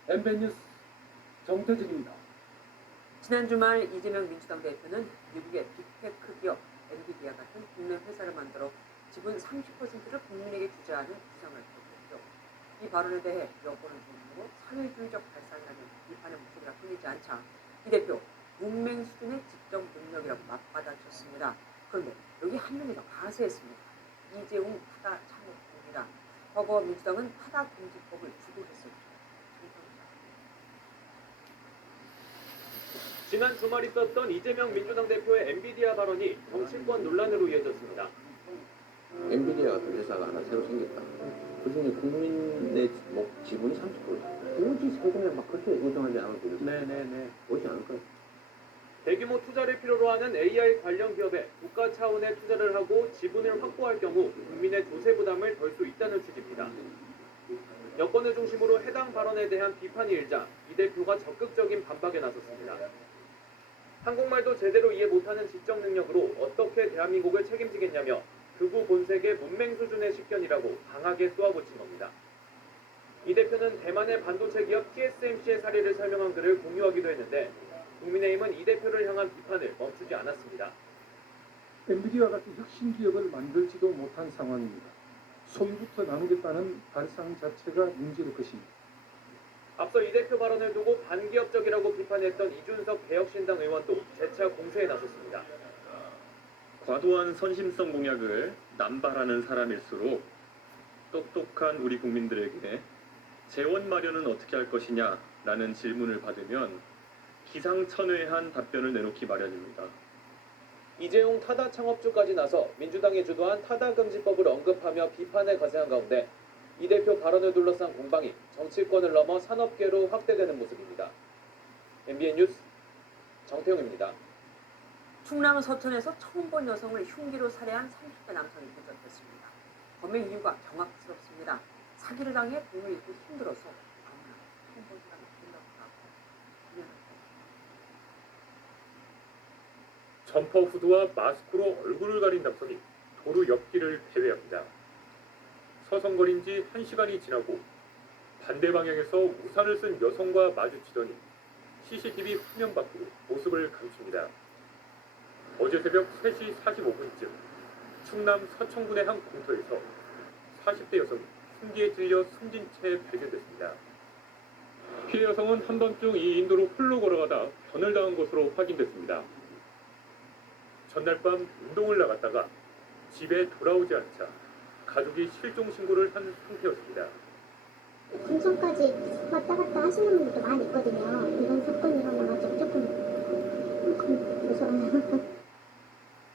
MBN 뉴스 정태진입니다. 지난 주말 이재명 민주당 대표는 미국의 빅테크 기업 엔비디아 같은 국내 회사를 만들어 지분 30%를 국민에게 주자하는 주장을 펼쳤죠. 이 발언에 대해 여권은 중심으로 사회주의적 발상이라는 비판의 목소리가 끊이지 않자 이 대표 문맹 수준의 직접 능력이라고 맞받아쳤습니다. 그런데 여기 한 명이 더 가세했습니다. 이재용 타다 참모총리라. 과거 민주당은 타다 금지법을 주도했었죠. 지난 주말 있었던 이재명 민주당 대표의 엔비디아 발언이 정치권 논란으로 이어졌습니다. 엔비디아 같은 회사가 하나 새로 생겼다. 그중에 국민의 지분이 30%다. 굳이 세금에 막 그렇게 의존하지 않아도 되겠어. 네네네. 오지 않을까? 대규모 투자를 필요로 하는 AI 관련 기업에 국가 차원의 투자를 하고 지분을 확보할 경우 국민의 조세 부담을 덜 수 있다는 취지입니다. 여권을 중심으로 해당 발언에 대한 비판이 일자 이 대표가 적극적인 반박에 나섰습니다. 한국말도 제대로 이해 못하는 지적 능력으로 어떻게 대한민국을 책임지겠냐며 극우 본색의 문맹 수준의 식견이라고 강하게 쏘아붙인 겁니다. 이 대표는 대만의 반도체 기업 TSMC의 사례를 설명한 글을 공유하기도 했는데 국민의힘은 이 대표를 향한 비판을 멈추지 않았습니다. 엔비디아 같은 혁신 기업을 만들지도 못한 상황입니다. 소유부터 나누겠다는 발상 자체가 문제일 것입니다. 앞서 이 대표 발언을 두고 반기업적이라고 비판했던 이준석 개혁신당 의원도 재차 공세에 나섰습니다. 과도한 선심성 공약을 남발하는 사람일수록 똑똑한 우리 국민들에게 재원 마련은 어떻게 할 것이냐라는 질문을 받으면 기상천외한 답변을 내놓기 마련입니다. 이재용 타다 창업주까지 나서 민주당이 주도한 타다 금지법을 언급하며 비판에 거세한 가운데 이 대표 발언을 둘러싼 공방이 정치권을 넘어 산업계로 확대되는 모습입니다. MBN 뉴스 정태용입니다. 충남 서천에서 처음 본 여성을 흉기로 살해한 30대 남성이 구속됐습니다. 범행 이유가 경악스럽습니다. 사기를 당해 돈을 잃고 힘들어서 아무나 처음 본 사람이 된다고 하고 점퍼 후드와 마스크로 얼굴을 가린 남성이 도로 옆길을 배회합니다. 서성거린 지 1시간이 지나고 반대 방향에서 우산을 쓴 여성과 마주치더니 CCTV 화면 밖으로 모습을 감춥니다. 어제 새벽 3시 45분쯤 충남 서천군의 한 공터에서 40대 여성이 흉기에 찔려 숨진 채 발견됐습니다. 피해 여성은 한밤중 이 인도로 홀로 걸어가다 변을 당한 것으로 확인됐습니다. 전날 밤 운동을 나갔다가 집에 돌아오지 않자 가족이 실종 신고를 한 상태였습니다. 근처까지 왔다 갔다 하시는 분들도 많이 있거든요. 이런 사건이 일어나가지고 조금 무서워요.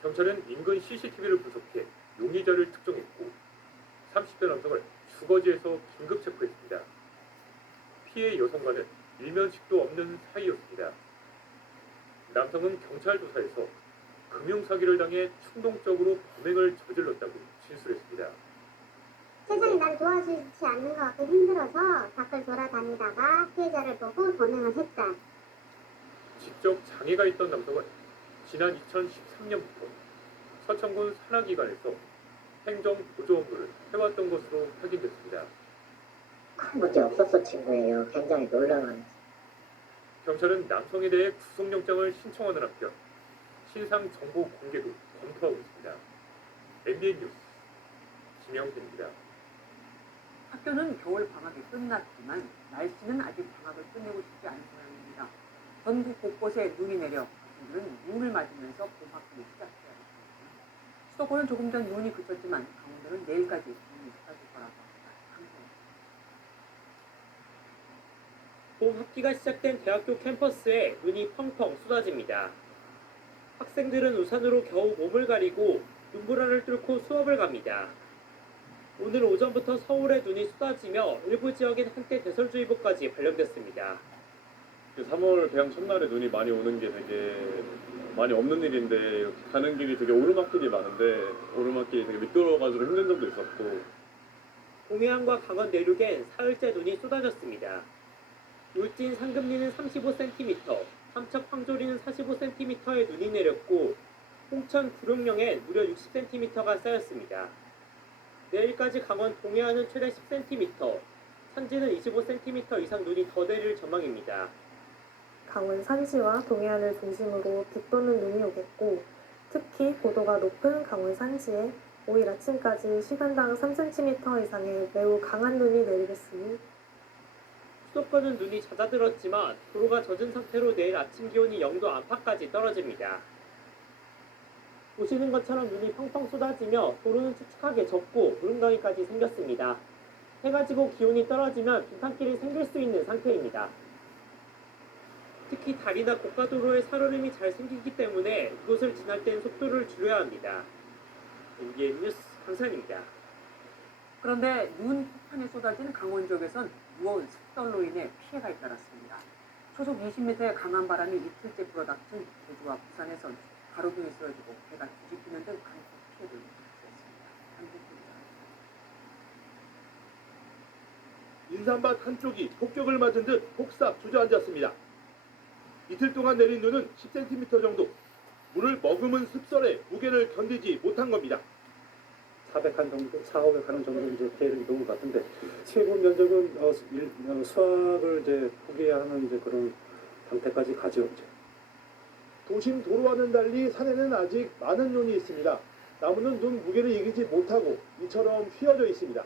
경찰은 인근 CCTV를 분석해 용의자를 특정했고 30대 남성을 주거지에서 긴급 체포했습니다. 피해 여성과는 일면식도 없는 사이였습니다. 남성은 경찰 조사에서 금융사기를 당해 충동적으로 범행을 저질렀다고 진술했습니다. 세상이 날 도와주지 않는 것 같고 힘들어서 밖을 돌아다니다가 피해자를 보고 범행을 했다. 직접 장애가 있던 남성은 지난 2013년부터 서천군 산하기관에서 행정보조 업무를 해왔던 것으로 확인됐습니다. 큰 문제 없었어 친구예요. 굉장히 놀라운. 경찰은 남성에 대해 구속영장을 신청하는 한편 신상 정보 공개도 검토하고 있습니다. MBN 뉴스 김영진입니다. 학교는 겨울 방학이 끝났지만 날씨는 아직 방학을 끝내고 싶지 않은 모양입니다. 전국 곳곳에 눈이 내려 학생들은 눈을 맞으면서 봄학기를 시작해야 합니다. 수도권은 조금 전 눈이 그쳤지만 강원도는 내일까지 눈이 쏟아질 거라고 합니다. 봄 학기가 시작된 대학교 캠퍼스에 눈이 펑펑 쏟아집니다. 학생들은 우산으로 겨우 몸을 가리고 눈보라를 뚫고 수업을 갑니다. 오늘 오전부터 서울에 눈이 쏟아지며 일부 지역엔 한때 대설주의보까지 발령됐습니다. 3월 개학 첫날에 눈이 많이 오는 게 되게 많이 없는 일인데 가는 길이 되게 오르막길이 많은데 오르막길이 되게 미끄러워가지고 힘든 적도 있었고 동해안과 강원 내륙엔 사흘째 눈이 쏟아졌습니다. 울진 상금리는 35cm, 삼척 황조리는 45cm의 눈이 내렸고 홍천 구룡령엔 무려 60cm가 쌓였습니다. 내일까지 강원 동해안은 최대 10cm, 산지는 25cm 이상 눈이 더 내릴 전망입니다. 강원 산지와 동해안을 중심으로 비 또는 눈이 오겠고 특히 고도가 높은 강원 산지에 5일 아침까지 시간당 3cm 이상의 매우 강한 눈이 내리겠으니 수도권은 눈이 잦아들었지만 도로가 젖은 상태로 내일 아침 기온이 0도 안팎까지 떨어집니다. 보시는 것처럼 눈이 펑펑 쏟아지며 도로는 축축하게 젖고 구름덩이까지 생겼습니다. 해가 지고 기온이 떨어지면 빙판길이 생길 수 있는 상태입니다. 특히 다리나 고가도로에 살얼음이 잘 생기기 때문에 이곳을 지날 땐 속도를 줄여야 합니다. MBN 뉴스 강산입니다. 그런데 눈 폭탄이 쏟아진 강원 지역에선 무거운 습설로 인해 피해가 잇따랐습니다. 초속 20m의 강한 바람이 이틀째 불어닥친 제주와 부산에선 가로등이 쓰러지고 배가 뒤집히는 등 강풍 피해를 입었습니다. 인삼밭 한쪽이 폭격을 맞은 듯 폭삭 주저앉았습니다. 이틀 동안 내린 눈은 10cm 정도. 물을 머금은 습설에 무게를 견디지 못한 겁니다. 400칸 정도, 400칸 정도 이제 피해를 입은 것 같은데 최고 면적은 수확을 이제 포기해야 하는 이제 그런 상태까지 가죠. 이제. 도심 도로와는 달리 산에는 아직 많은 눈이 있습니다. 나무는 눈 무게를 이기지 못하고 이처럼 휘어져 있습니다.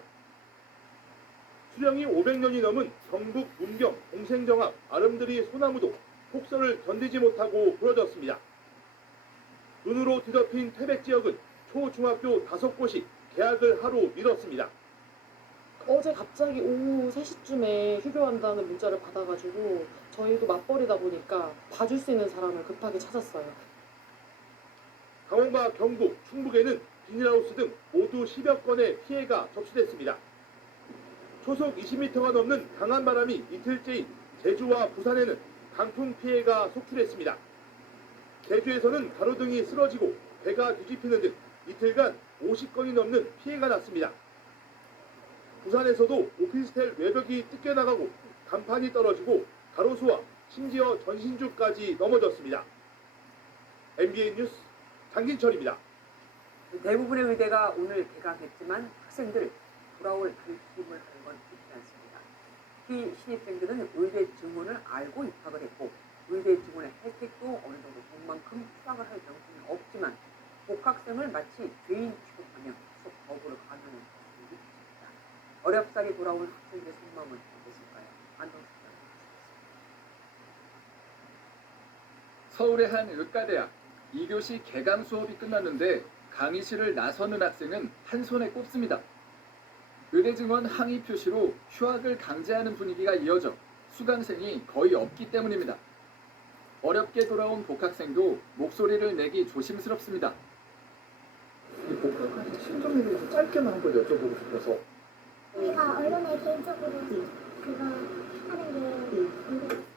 수령이 500년이 넘은 경북 문경 공생정 앞 아름드리 소나무도 폭설을 견디지 못하고 부러졌습니다. 눈으로 뒤덮인 태백 지역은 초중학교 5곳이 개학을 하루 미뤘습니다. 어제 갑자기 오후 3시쯤에 휴교한다는 문자를 받아가지고 저희도 맞벌이다 보니까 봐줄 수 있는 사람을 급하게 찾았어요. 강원과 경북, 충북에는 비닐하우스 등 모두 10여 건의 피해가 접수됐습니다. 초속 20m가 넘는 강한 바람이 이틀째인 제주와 부산에는 강풍 피해가 속출했습니다. 제주에서는 가로등이 쓰러지고 배가 뒤집히는 등 이틀간 50건이 넘는 피해가 났습니다. 부산에서도 오피스텔 외벽이 뜯겨나가고 간판이 떨어지고 가로수와 심지어 전신주까지 넘어졌습니다. MBN 뉴스 장진철입니다. 대부분의 의대가 오늘 개강했지만 학생들 돌아올 결심을 하는 건 쉽지 않습니다. 특히 신입생들은 의대 증원을 알고 입학을 했고 의대 증원의 혜택도 어느 정도 본 만큼 수강을 할 정신은 없지만 복학생을 마치 죄인 취급하며 수업 거부를 강요하는 모습이 있습니다. 어렵사리 돌아온 학생들의 속마음은 어땠을까요? 안동수 서울의 한 의과대학 2교시 개강 수업이 끝났는데 강의실을 나서는 학생은 한 손에 꼽습니다. 의대 증원 항의 표시로 휴학을 강제하는 분위기가 이어져 수강생이 거의 없기 때문입니다. 어렵게 돌아온 복학생도 목소리를 내기 조심스럽습니다. 이 복학한 심정에 대해서 짧게만 한번 여쭤보고 싶어서. 우리가 언론에 개인적으로 그거 하는 게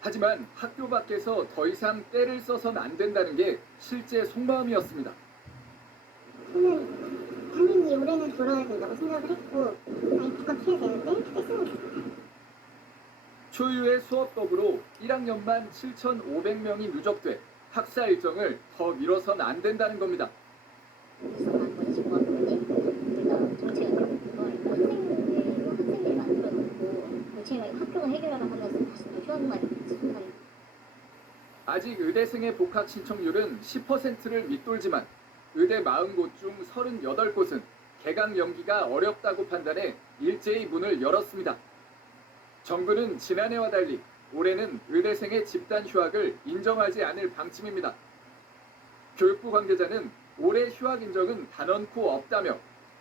하지만 학교 밖에서 더 이상 때를 써선 안 된다는 게 실제 속마음이었습니다. 저는 당연히 올해는 돌아야 된다고 생각을 했고 아니 복학해야 되는데 했으면 좋겠다. 초유의 수업 거부로 1학년만 7,500명이 누적돼 학사 일정을 더 미뤄선 안 된다는 겁니다. 학교가 해결하라 하면서 다시 또 휴학만 시작하는. 아직 의대생의 복학 신청률은 10%를 밑돌지만 의대 40곳 중 38곳은 개강 연기가 어렵다고 판단해 일제히 문을 열었습니다. 정부는 지난해와 달리 올해는 의대생의 집단 휴학을 인정하지 않을 방침입니다. 교육부 관계자는 올해 휴학 인정은 단언코 없다며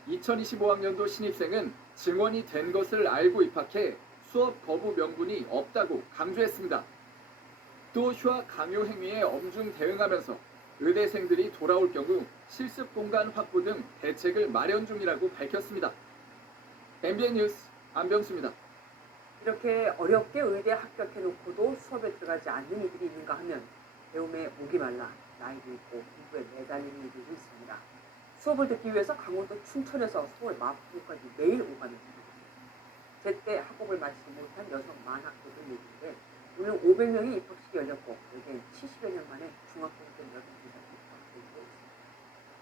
2025학년도 신입생은 증원이 된 것을 알고 입학해 수업 거부 명분이 없다고 강조했습니다. 또 휴학 강요 행위에 엄중 대응하면서 의대생들이 돌아올 경우 실습 공간 확보 등 대책을 마련 중이라고 밝혔습니다. MBN 뉴스 안병수입니다. 이렇게 어렵게 의대에 합격해놓고도 수업에 들어가지 않는 이들이 있는가 하면 배움에 목이 말라 나이도 있고 공부에 매달리는 이들도 있습니다. 수업을 듣기 위해서 강원도 춘천에서 서울 마포까지 매일 오가는 분들입니다. 제때 학업을 마치지 못한 여성 만학도들 얘기인데 오늘 500명이 입학식이 열렸고 여기엔 70여 년 만에 중학생들 여성들이 입학되고 있습니다.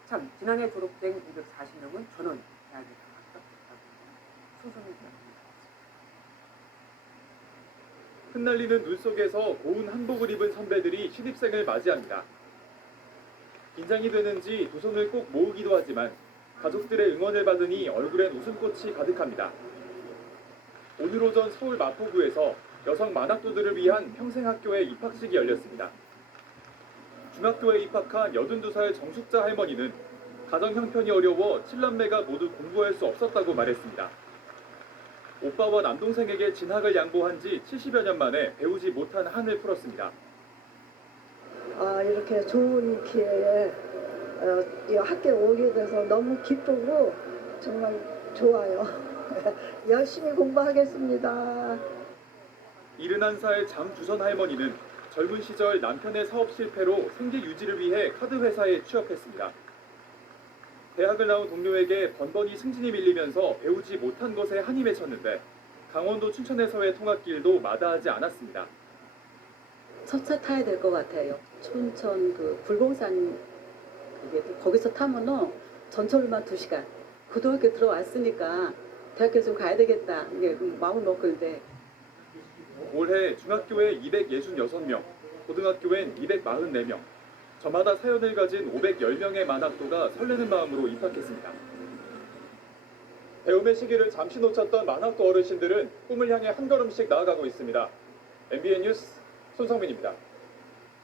참 지난해 졸업생 240명은 전원 대학에 합격했다고 합니다. 소송이 되었습니다. 흩날리는 눈 속에서 고운 한복을 입은 선배들이 신입생을 맞이합니다. 긴장이 되는지 두 손을 꼭 모으기도 하지만 가족들의 응원을 받으니 얼굴엔 웃음꽃이 가득합니다. 오늘 오전 서울 마포구에서 여성 만학도들을 위한 평생학교의 입학식이 열렸습니다. 중학교에 입학한 82살 정숙자 할머니는 가정 형편이 어려워 7남매가 모두 공부할 수 없었다고 말했습니다. 오빠와 남동생에게 진학을 양보한 지 70여 년 만에 배우지 못한 한을 풀었습니다. 이렇게 좋은 기회에 이 학교에 오게 돼서 너무 기쁘고 정말 좋아요. 열심히 공부하겠습니다. 71살 장주선 할머니는 젊은 시절 남편의 사업 실패로 생계 유지를 위해 카드 회사에 취업했습니다. 대학을 나온 동료에게 번번이 승진이 밀리면서 배우지 못한 것에 한이 맺혔는데 강원도 춘천에서의 통학길도 마다하지 않았습니다. 첫 차 타야 될 것 같아요. 춘천 그 불공산 거기서 타면은 전철로만 2시간. 고등학교 들어왔으니까 대학교 좀 가야 되겠다. 이게 마음을 먹고 있는데 올해 중학교에 266명, 고등학교엔 244명, 저마다 사연을 가진 510명의 만학도가 설레는 마음으로 입학했습니다. 배움의 시기를 잠시 놓쳤던 만학도 어르신들은 꿈을 향해 한 걸음씩 나아가고 있습니다. MBN 뉴스 손성민입니다.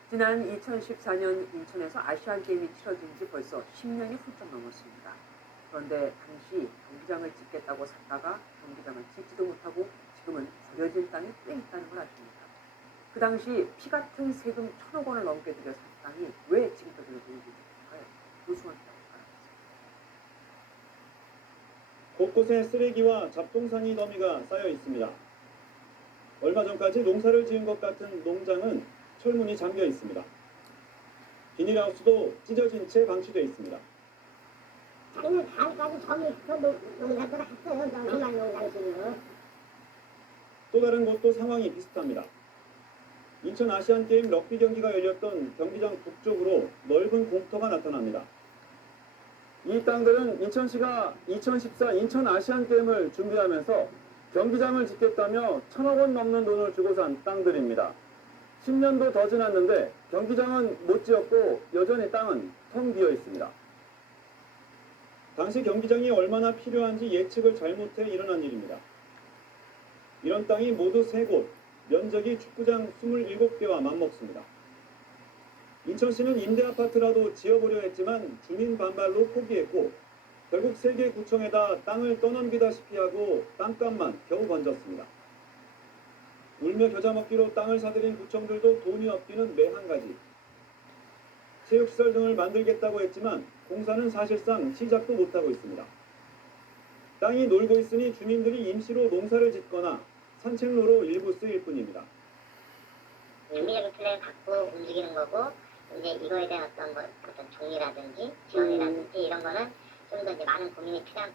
지난 2014년 인천에서 아시안게임이 치러진 지 벌써 10년이 훌쩍 넘었습니다. 그런데 당시 경기장을 짓겠다고 샀다가 경기장을 짓지도 못하고 지금은 버려진 땅이 꽤 있다는 걸 아십니까? 그 당시 피 같은 세금 1,000억 원을 넘게 들여 산 땅이 왜 지금까지 보이지 못할까요? 노승환 곳곳에 쓰레기와 잡동사니 더미가 쌓여 있습니다. 얼마 전까지 농사를 지은 것 같은 농장은 철문이 잠겨 있습니다. 비닐하우스도 찢어진 채 방치되어 있습니다. 자기는 다음까지 저기 농사들 했어요. 정말 농사를 지은 거. 또 다른 곳도 상황이 비슷합니다. 인천 아시안게임 럭비 경기가 열렸던 경기장 북쪽으로 넓은 공터가 나타납니다. 이 땅들은 인천시가 2014 인천 아시안게임을 준비하면서 경기장을 짓겠다며 1,000억 원 넘는 돈을 주고 산 땅들입니다. 10년도 더 지났는데 경기장은 못 지었고 여전히 땅은 텅 비어 있습니다. 당시 경기장이 얼마나 필요한지 예측을 잘못해 일어난 일입니다. 이런 땅이 모두 3곳, 면적이 축구장 27개와 맞먹습니다. 인천시는 임대아파트라도 지어보려 했지만 주민 반발로 포기했고 결국 3개 구청에다 땅을 떠넘기다시피 하고 땅값만 겨우 건졌습니다. 울며 겨자 먹기로 땅을 사들인 구청들도 돈이 없기는 매한가지. 체육시설 등을 만들겠다고 했지만 공사는 사실상 시작도 못하고 있습니다. 땅이 놀고 있으니 주민들이 임시로 농사를 짓거나 산책로로 일부 쓰일 뿐입니다. 준비적인 플랜을 갖고 움직이는 거고 이제 이거에 대한 어떤 종이라든지 지원이라든지 이런 거는 좀 더 이제 많은 고민이 필요한.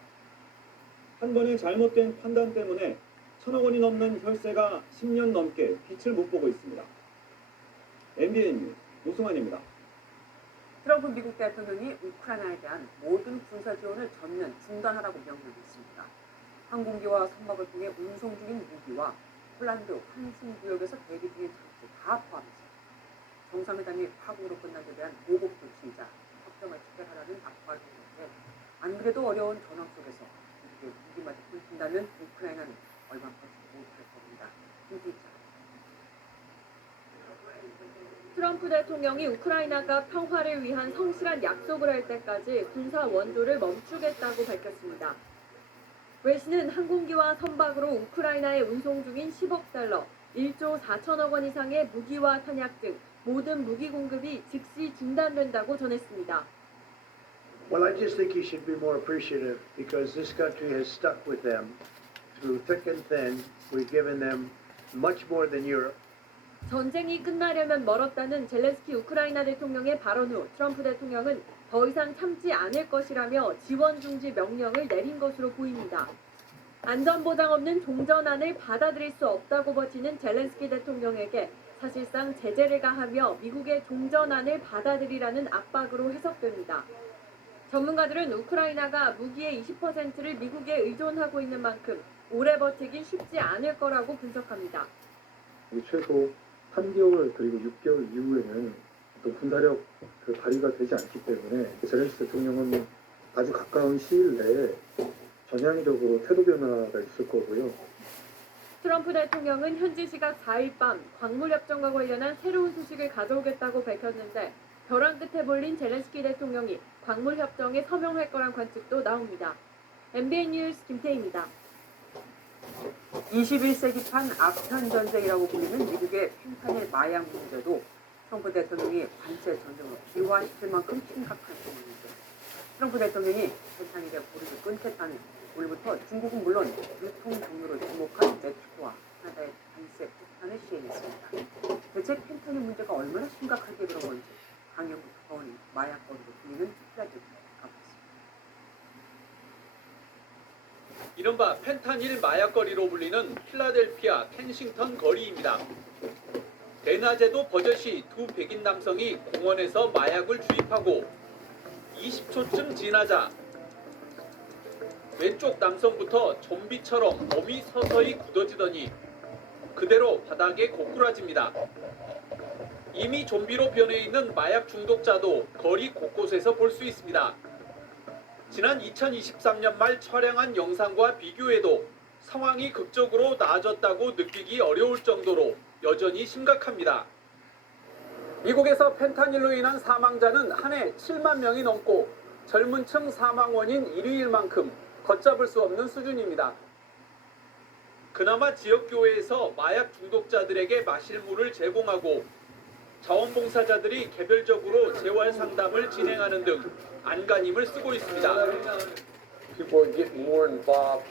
한 번의 잘못된 판단 때문에 1,000억 원이 넘는 혈세가 10년 넘게 빛을 못 보고 있습니다. MBN 뉴스 노승환입니다. 트럼프 미국 대통령이 우크라이나에 대한 모든 군사 지원을 전면 중단하라고 명령했습니다. 항공기와 선박을 통해 운송 중인 무기와 폴란드 환승 구역에서 대기 중인 장치 다 포함해서 정상회담이 파국으로 끝난 데 대한 보복 조치이자 협정을 체결하라는 압박을 했는데 안 그래도 어려운 전황 속에서 이렇게 무기마저 끊긴다면 우크라이나는 얼마 버티지 못할 겁니다. 김기자. 트럼프 대통령이 우크라이나가 평화를 위한 성실한 약속을 할 때까지 군사 원조를 멈추겠다고 밝혔습니다. 외신은 항공기와 선박으로 우크라이나에 운송 중인 10억 달러, 1조 4천억 원 이상의 무기와 탄약 등 모든 무기 공급이 즉시 중단된다고 전했습니다. Well, I just think he should be more appreciative because this country has stuck with them through thick and thin. We've given them much more than Europe. 전쟁이 끝나려면 멀었다는 젤렌스키 우크라이나 대통령의 발언 후 트럼프 대통령은 더 이상 참지 않을 것이라며 지원 중지 명령을 내린 것으로 보입니다. 안전보장 없는 종전안을 받아들일 수 없다고 버티는 젤렌스키 대통령에게 사실상 제재를 가하며 미국의 종전안을 받아들이라는 압박으로 해석됩니다. 전문가들은 우크라이나가 무기의 20%를 미국에 의존하고 있는 만큼 오래 버티긴 쉽지 않을 거라고 분석합니다. 최소 3개월 그리고 6개월 이후에는 또 군사력 발휘가 되지 않기 때문에 젤렌스키 대통령은 아주 가까운 시일 내에 전향적으로 태도 변화가 있을 거고요. 트럼프 대통령은 현지 시각 4일 밤 광물협정과 관련한 새로운 소식을 가져오겠다고 밝혔는데 벼랑 끝에 몰린 젤렌스키 대통령이 광물협정에 서명할 거란 관측도 나옵니다. MBN 뉴스 김태희입니다. 21세기판 아프간 전쟁이라고 불리는 미국의 펜타닐 마약 문제도 트럼프 대통령이 관세 전쟁으로 비화시킬 만큼 심각한 상황인데 트럼프 대통령이 펜타닐의 고리를 끊겠다는 오늘부터 중국은 물론 유통 종료를 주목한 멕시코와 캐나다의 관세 폭탄을 시행했습니다. 대체 펜타닐 문제가 얼마나 심각하게 그런 건지 강연부터 더우니 마약거리로 불리는 필라델피아에 가봤습니다. 이른바 펜타닐 마약거리로 불리는 필라델피아 켄싱턴 거리입니다. 대낮에도 버젓이 두 백인 남성이 공원에서 마약을 주입하고 20초쯤 지나자 왼쪽 남성부터 좀비처럼 몸이 서서히 굳어지더니 그대로 바닥에 고꾸라집니다. 이미 좀비로 변해 있는 마약 중독자도 거리 곳곳에서 볼 수 있습니다. 지난 2023년 말 촬영한 영상과 비교해도 상황이 극적으로 나아졌다고 느끼기 어려울 정도로 여전히 심각합니다. 미국에서 펜타닐로 인한 사망자는 한 해 7만 명이 넘고 젊은 층 사망 원인 1위일 만큼 걷잡을 수 없는 수준입니다. 그나마 지역교회에서 마약 중독자들에게 마실 물을 제공하고 자원봉사자들이 개별적으로 재활 상담을 진행하는 등 안간힘을 쓰고 있습니다. People are getting more involved,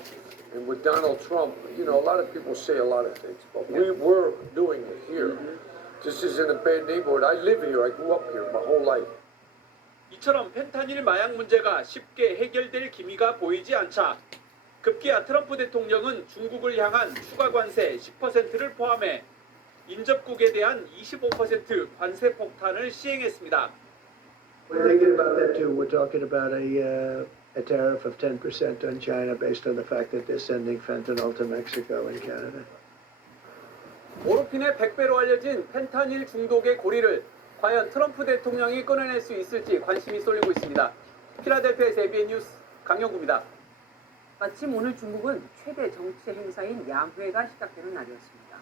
and with Donald Trump, you know, a lot of people say a lot of things, but we're doing it here. This isn't a bad neighborhood. I live here. I grew up here my whole life. 이처럼 펜타닐 마약 문제가 쉽게 해결될 기미가 보이지 않자 급기야 트럼프 대통령은 중국을 향한 추가 관세 10%를 포함해 인접국에 대한 25% 관세 폭탄을 시행했습니다. We're thinking about that too. We're talking about a tariff of 10% on China based on the fact that they're sending fentanyl to Mexico and Canada. 모르핀의 100배로 알려진 펜타닐 중독의 고리를 과연 트럼프 대통령이 끊어낼 수 있을지 관심이 쏠리고 있습니다. 필라델피아에서 MBN 뉴스 강영구입니다. 마침 오늘 중국은 최대 정치 행사인 양회가 시작되는 날이었습니다.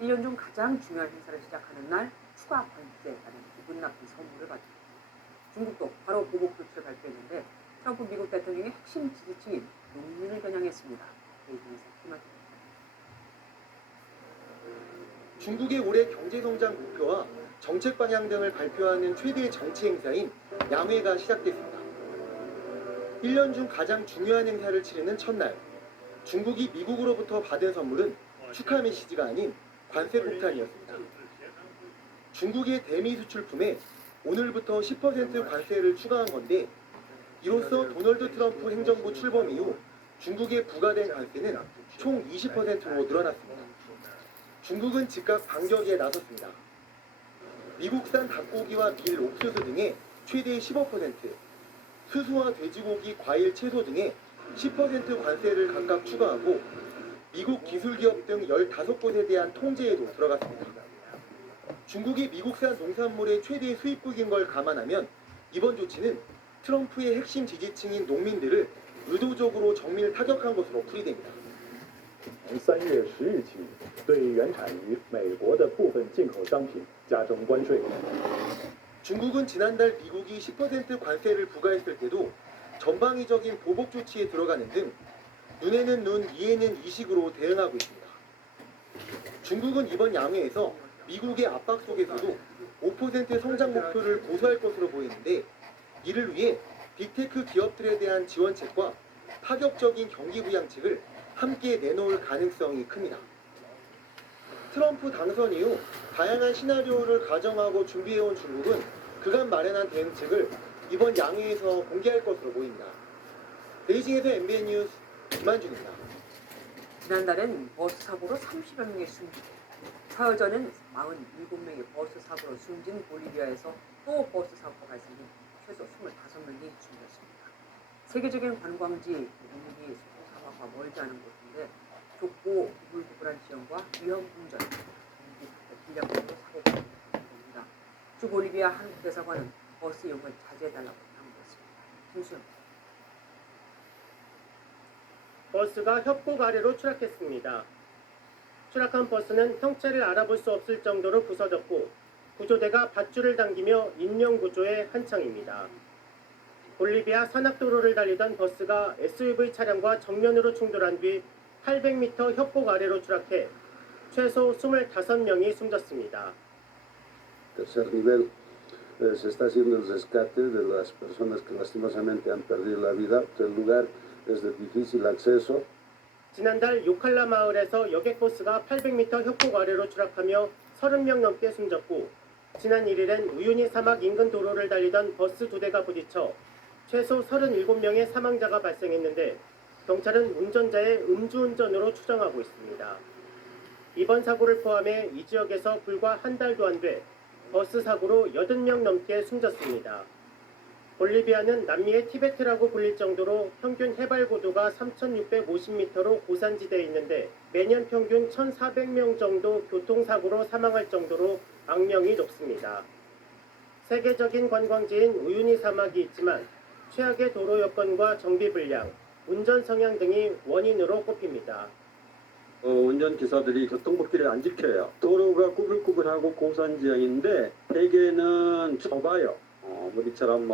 1년 중 가장 중요한 행사를 시작하는 날 추가 관세라는 기분 나쁜 선물을 받습니다. 중국도 바로 보복 조치를 발표했는데 트럼프 미국 대통령의 핵심 지지층인 농민을 겨냥했습니다. 베이징에서 김학입니다. 중국의 올해 경제성장 목표와 정책 방향 등을 발표하는 최대 정치 행사인 양회가 시작됐습니다. 1년 중 가장 중요한 행사를 치르는 첫날, 중국이 미국으로부터 받은 선물은 축하 메시지가 아닌 관세 폭탄이었습니다. 중국의 대미 수출품에 오늘부터 10% 관세를 추가한 건데 이로써 도널드 트럼프 행정부 출범 이후 중국에 부과된 관세는 총 20%로 늘어났습니다. 중국은 즉각 반격에 나섰습니다. 미국산 닭고기와 밀, 옥수수 등에 최대 15%, 수수와 돼지고기, 과일, 채소 등에 10% 관세를 각각 추가하고 미국 기술기업 등 15곳에 대한 통제에도 들어갔습니다. 중국이 미국산 농산물의 최대 수입국인 걸 감안하면 이번 조치는 트럼프의 핵심 지지층인 농민들을 의도적으로 정밀 타격한 것으로 풀이됩니다. 3月10日起，对原产于美国的部分进口商品加征关税。 중국은 지난달 미국이 10% 관세를 부과했을 때도 전방위적인 보복 조치에 들어가는 등 눈에는 눈, 이에는 이식으로 대응하고 있습니다. 중국은 이번 양회에서 미국의 압박 속에서도 5% 성장 목표를 고수할 것으로 보이는데 이를 위해 빅테크 기업들에 대한 지원책과 파격적인 경기 부양책을 함께 내놓을 가능성이 큽니다. 트럼프 당선 이후 다양한 시나리오를 가정하고 준비해온 중국은 그간 마련한 대응책을 이번 양회에서 공개할 것으로 보입니다. 베이징에서 MBN 뉴스 김한준입니다. 지난달엔 버스 사고로 30여 명이 숨지고 사흘 전엔 47명이 버스 사고로 숨진 볼리비아에서 또 버스 사고가 발생해 최소 25명이 숨졌습니다. 세계적인 관광지 우리 소사막과 멀지 않은 곳인데 좁고 구불구불한 지형과 위험 운전, 긴장적으로 사고가 발생됩니다. 주 볼리비아 한국 대사관은 버스 이용을 자제해달라고 당부했습니다. 김수영. 버스가 협곡 아래로 추락했습니다. 추락한 버스는 형체를 알아볼 수 없을 정도로 부서졌고 구조대가 밧줄을 당기며 인명구조에 한창입니다. 볼리비아 산악도로를 달리던 버스가 SUV 차량과 정면으로 충돌한 뒤 800m 협곡 아래로 추락해 최소 25명이 숨졌습니다. Tercer nivel se está haciendo el rescate de las personas que lastimosamente han perdido la vida. El lugar es de difícil acceso. 지난달 요칼라 마을에서 여객버스가 800m 협곡 아래로 추락하며 30명 넘게 숨졌고 지난 1일엔 우유니 사막 인근 도로를 달리던 버스 2대가 부딪혀 최소 37명의 사망자가 발생했는데 경찰은 운전자의 음주운전으로 추정하고 있습니다. 이번 사고를 포함해 이 지역에서 불과 한 달도 안 돼 버스 사고로 80명 넘게 숨졌습니다. 볼리비아는 남미의 티베트라고 불릴 정도로 평균 해발 고도가 3,650m로 고산지대에 있는데 매년 평균 1,400명 정도 교통사고로 사망할 정도로 악명이 높습니다. 세계적인 관광지인 우유니 사막이 있지만 최악의 도로 여건과 정비 불량, 운전 성향 등이 원인으로 꼽힙니다. 운전기사들이 교통법규를 안 지켜요. 도로가 구불구불하고 고산지형인데 대개는 좁아요. 우리처럼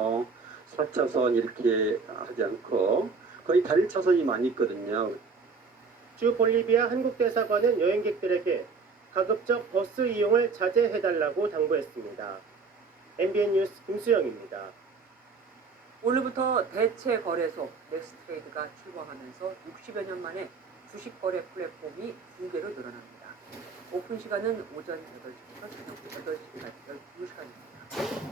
4차선 이렇게 하지 않고 거의 다리 차선이 많이 있거든요. 주 볼리비아 한국대사관은 여행객들에게 가급적 버스 이용을 자제해달라고 당부했습니다. MBN 뉴스 김수영입니다. 오늘부터 대체 거래소 넥스트레이드가 출범하면서 60여 년 만에 주식 거래 플랫폼이 2개로 늘어납니다. 오픈 시간은 오전 8시부터 저녁 8시까지 12시간입니다.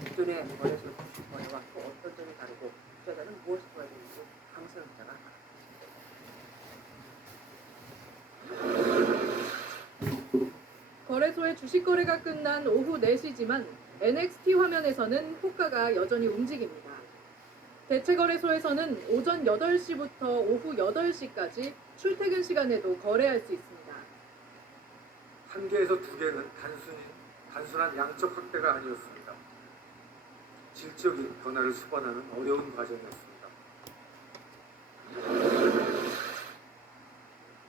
기존의 거래소 주식 거래와 또 어떤 점이 다르고 투자자는 무엇을 봐야 되는지 강세영 기자가 거래소의 주식 거래가 끝난 오후 4시지만 NXT 화면에서는 호가가 여전히 움직입니다. 대체 거래소에서는 오전 8시부터 오후 8시까지 출퇴근 시간에도 거래할 수 있습니다. 한 개에서 두 개는 단순한 양적 확대가 아니었습니다. 질적인 변화를 수반하는 어려운 과정이었습니다.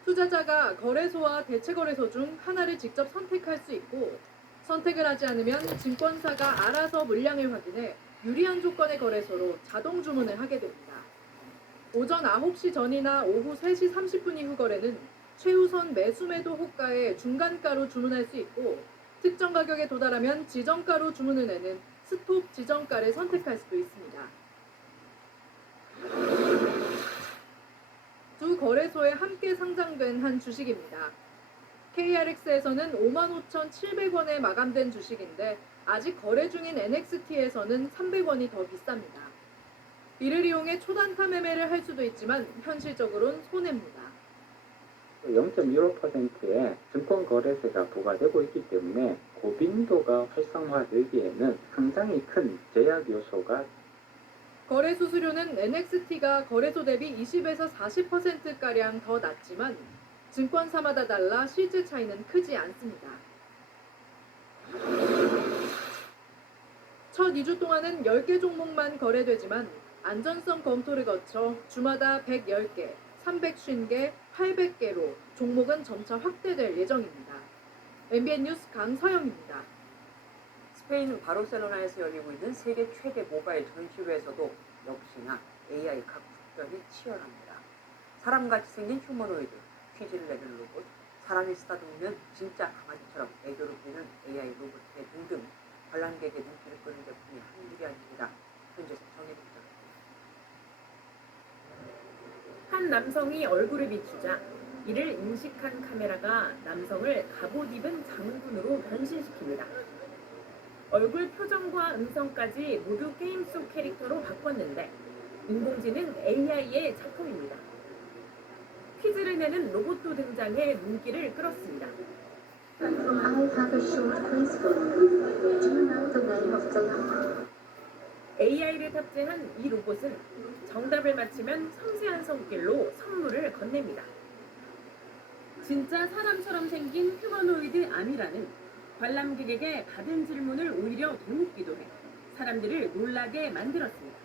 투자자가 거래소와 대체 거래소 중 하나를 직접 선택할 수 있고 선택을 하지 않으면 증권사가 알아서 물량을 확인해 유리한 조건의 거래소로 자동 주문을 하게 됩니다. 오전 9시 전이나 오후 3시 30분 이후 거래는 최우선 매수매도 호가의 중간가로 주문할 수 있고 특정 가격에 도달하면 지정가로 주문을 내는 스톱 지정가를 선택할 수도 있습니다. 두 거래소에 함께 상장된 한 주식입니다. KRX에서는 55,700원에 마감된 주식인데 아직 거래 중인 NXT에서는 300원이 더 비쌉니다. 이를 이용해 초단타 매매를 할 수도 있지만 현실적으로는 손해입니다. 0.15%의 증권거래세가 부과되고 있기 때문에 고빈도가 활성화되기에는 상당히 큰 제약 요소가 거래 수수료는 NXT가 거래소 대비 20에서 40%가량 더 낮지만 증권사마다 달라 실제 차이는 크지 않습니다. 첫 2주 동안은 10개 종목만 거래되지만 안전성 검토를 거쳐 주마다 110개, 350개, 800개로 종목은 점차 확대될 예정입니다. MBN 뉴스 강서영입니다. 스페인 바르셀로나에서 열리고 있는 세계 최대 모바일 전시회에서도 역시나 AI 각국전이 치열합니다. 사람같이 생긴 휴머노이드, 퀴즈를 내는 로봇, 사람이 쓰다듬으면 진짜 강아지처럼 애교를 부리는 AI 로봇의 등등 관람객의 눈길을 끄는 제품이 한둘이 아닙니다. 현재에서 정해집니다. 한 남성이 얼굴을 비추자 이를 인식한 카메라가 남성을 갑옷 입은 장군으로 변신시킵니다. 얼굴 표정과 음성까지 모두 게임 속 캐릭터로 바꿨는데 인공지능 AI의 작품입니다. 퀴즈를 내는 로봇도 등장해 눈길을 끌었습니다. I have a short quiz for you. Do you know the name of the llama? AI를 탑재한 이 로봇은 정답을 맞히면 섬세한 손길로 선물을 건넵니다. 진짜 사람처럼 생긴 휴머노이드 아미라는 관람객에게 받은 질문을 오히려 되묻기도 해 사람들을 놀라게 만들었습니다.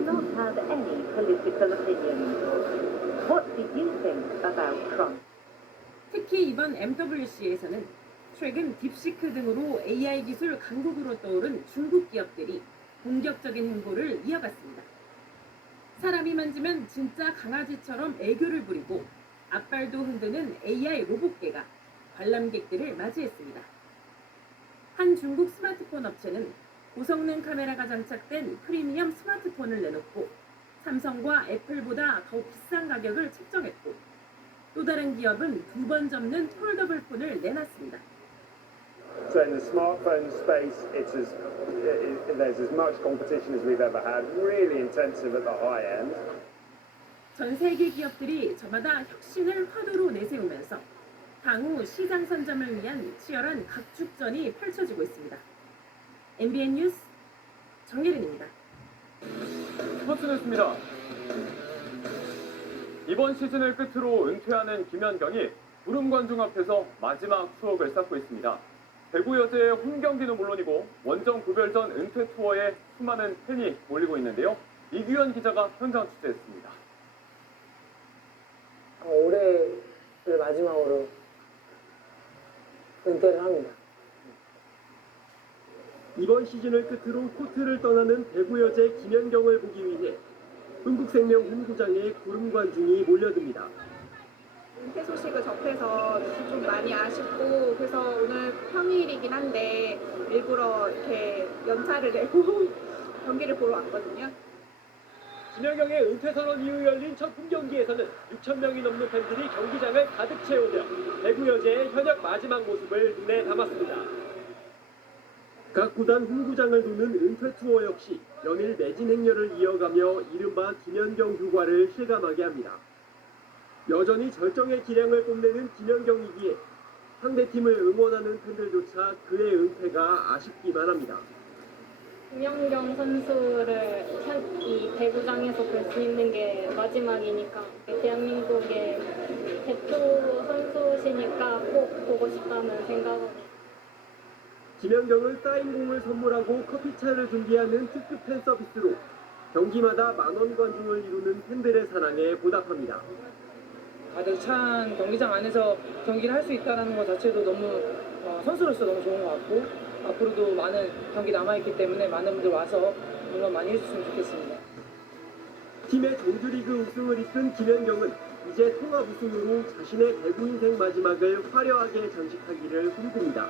I don't have any political opinions. What did you think about Trump? 특히 이번 MWC에서는 최근 딥시크 등으로 AI 기술 강국으로 떠오른 중국 기업들이 공격적인 행보를 이어갔습니다. 사람이 만지면 진짜 강아지처럼 애교를 부리고 앞발도 흔드는 AI 로봇개가 관람객들을 맞이했습니다. 한 중국 스마트폰 업체는 고성능 카메라가 장착된 프리미엄 스마트폰을 내놓고 삼성과 애플보다 더 비싼 가격을 책정했고 또 다른 기업은 2번 접는 폴더블 폰을 내놨습니다. So in the smartphone space, there's as much competition as we've ever had, really intensive at the high end. 전 세계 기업들이 저마다 혁신을 화두로 내세우면서 향후 시장 선점을 위한 치열한 각축전이 펼쳐지고 있습니다. MBN 뉴스 정예린입니다. 스포츠 뉴스입니다. 이번 시즌을 끝으로 은퇴하는 김연경이 구름관중 앞에서 마지막 추억을 쌓고 있습니다. 대구 여제의 홈경기는 물론이고 원정 구별전 은퇴 투어에 수많은 팬이 몰리고 있는데요. 이규현 기자가 현장 취재했습니다. 올해를 마지막으로 은퇴를 합니다. 이번 시즌을 끝으로 코트를 떠나는 대구 여제 김연경을 보기 위해 흥국생명 홈구장에 구름관중이 몰려듭니다. 은퇴 소식을 접해서 좀 많이 아쉽고 그래서 오늘 평일이긴 한데 일부러 이렇게 연차를 내고 경기를 보러 왔거든요. 김연경의 은퇴 선언 이후 열린 첫 홈경기에서는 6,000명이 넘는 팬들이 경기장을 가득 채우며 대구 여제의 현역 마지막 모습을 눈에 담았습니다. 각 구단 홈구장을 도는 은퇴 투어 역시 연일 매진 행렬을 이어가며 이른바 김연경 휴가를 실감하게 합니다. 여전히 절정의 기량을 뽐내는 김연경이기에 상대팀을 응원하는 팬들조차 그의 은퇴가 아쉽기만 합니다. 김연경 선수를 이 배구장에서 볼 수 있는 게 마지막이니까 대한민국의 대표 선수시니까 꼭 보고 싶다는 생각으로 김연경은 사인 공을 선물하고 커피차를 준비하는 특급 팬 서비스로 경기마다 만원 관중을 이루는 팬들의 사랑에 보답합니다. 가득 찬 경기장 안에서 경기를 할 수 있다는 것 자체도 너무 선수로서 너무 좋은 것 같고 앞으로도 많은 경기 남아있기 때문에 많은 분들 와서 응원 많이 해주셨으면 좋겠습니다. 팀의 정규리그 우승을 이끈 김연경은 이제 통합 우승으로 자신의 배구 인생 마지막을 화려하게 장식하기를 꿈꿉니다.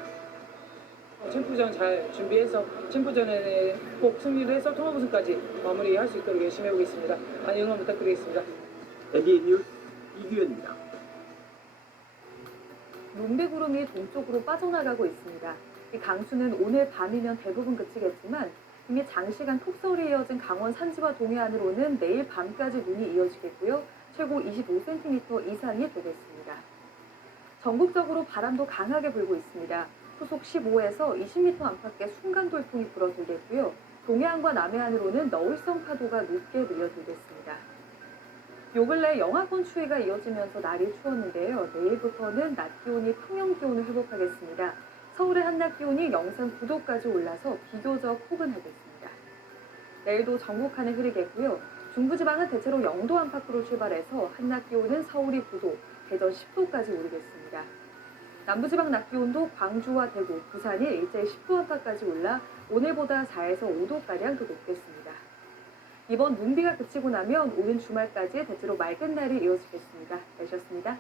챔프전 잘 준비해서 챔프전에 꼭 승리를 해서 통합 우승까지 마무리할 수 있도록 열심히 해보겠습니다. 많이 응원 부탁드리겠습니다. MBN 뉴스 이규현입니다. 논배구름이 동쪽으로 빠져나가고 있습니다. 이 강수는 오늘 밤이면 대부분 그치겠지만 이미 장시간 폭설이 이어진 강원 산지와 동해안으로는 내일 밤까지 눈이 이어지겠고요. 최고 25cm 이상이 되겠습니다. 전국적으로 바람도 강하게 불고 있습니다. 소속 15에서 20m 안팎의 순간 돌풍이 불어들겠고요. 동해안과 남해안으로는 너울성 파도가 높게 밀려들겠습니다. 요 근래 영하권 추위가 이어지면서 날이 추웠는데요. 내일부터는 낮 기온이 평년 기온을 회복하겠습니다. 서울의 한낮 기온이 영상 9도까지 올라서 비교적 포근하겠습니다. 내일도 전국 한해 흐리겠고요. 중부지방은 대체로 0도 안팎으로 출발해서 한낮 기온은 서울이 9도, 대전 10도까지 오르겠습니다. 남부지방 낮 기온도 광주와 대구, 부산이 일제히 10도 안팎까지 올라 오늘보다 4에서 5도가량 더 높겠습니다. 이번 눈비가 그치고 나면 오는 주말까지 대체로 맑은 날이 이어지겠습니다. 날씨였습니다.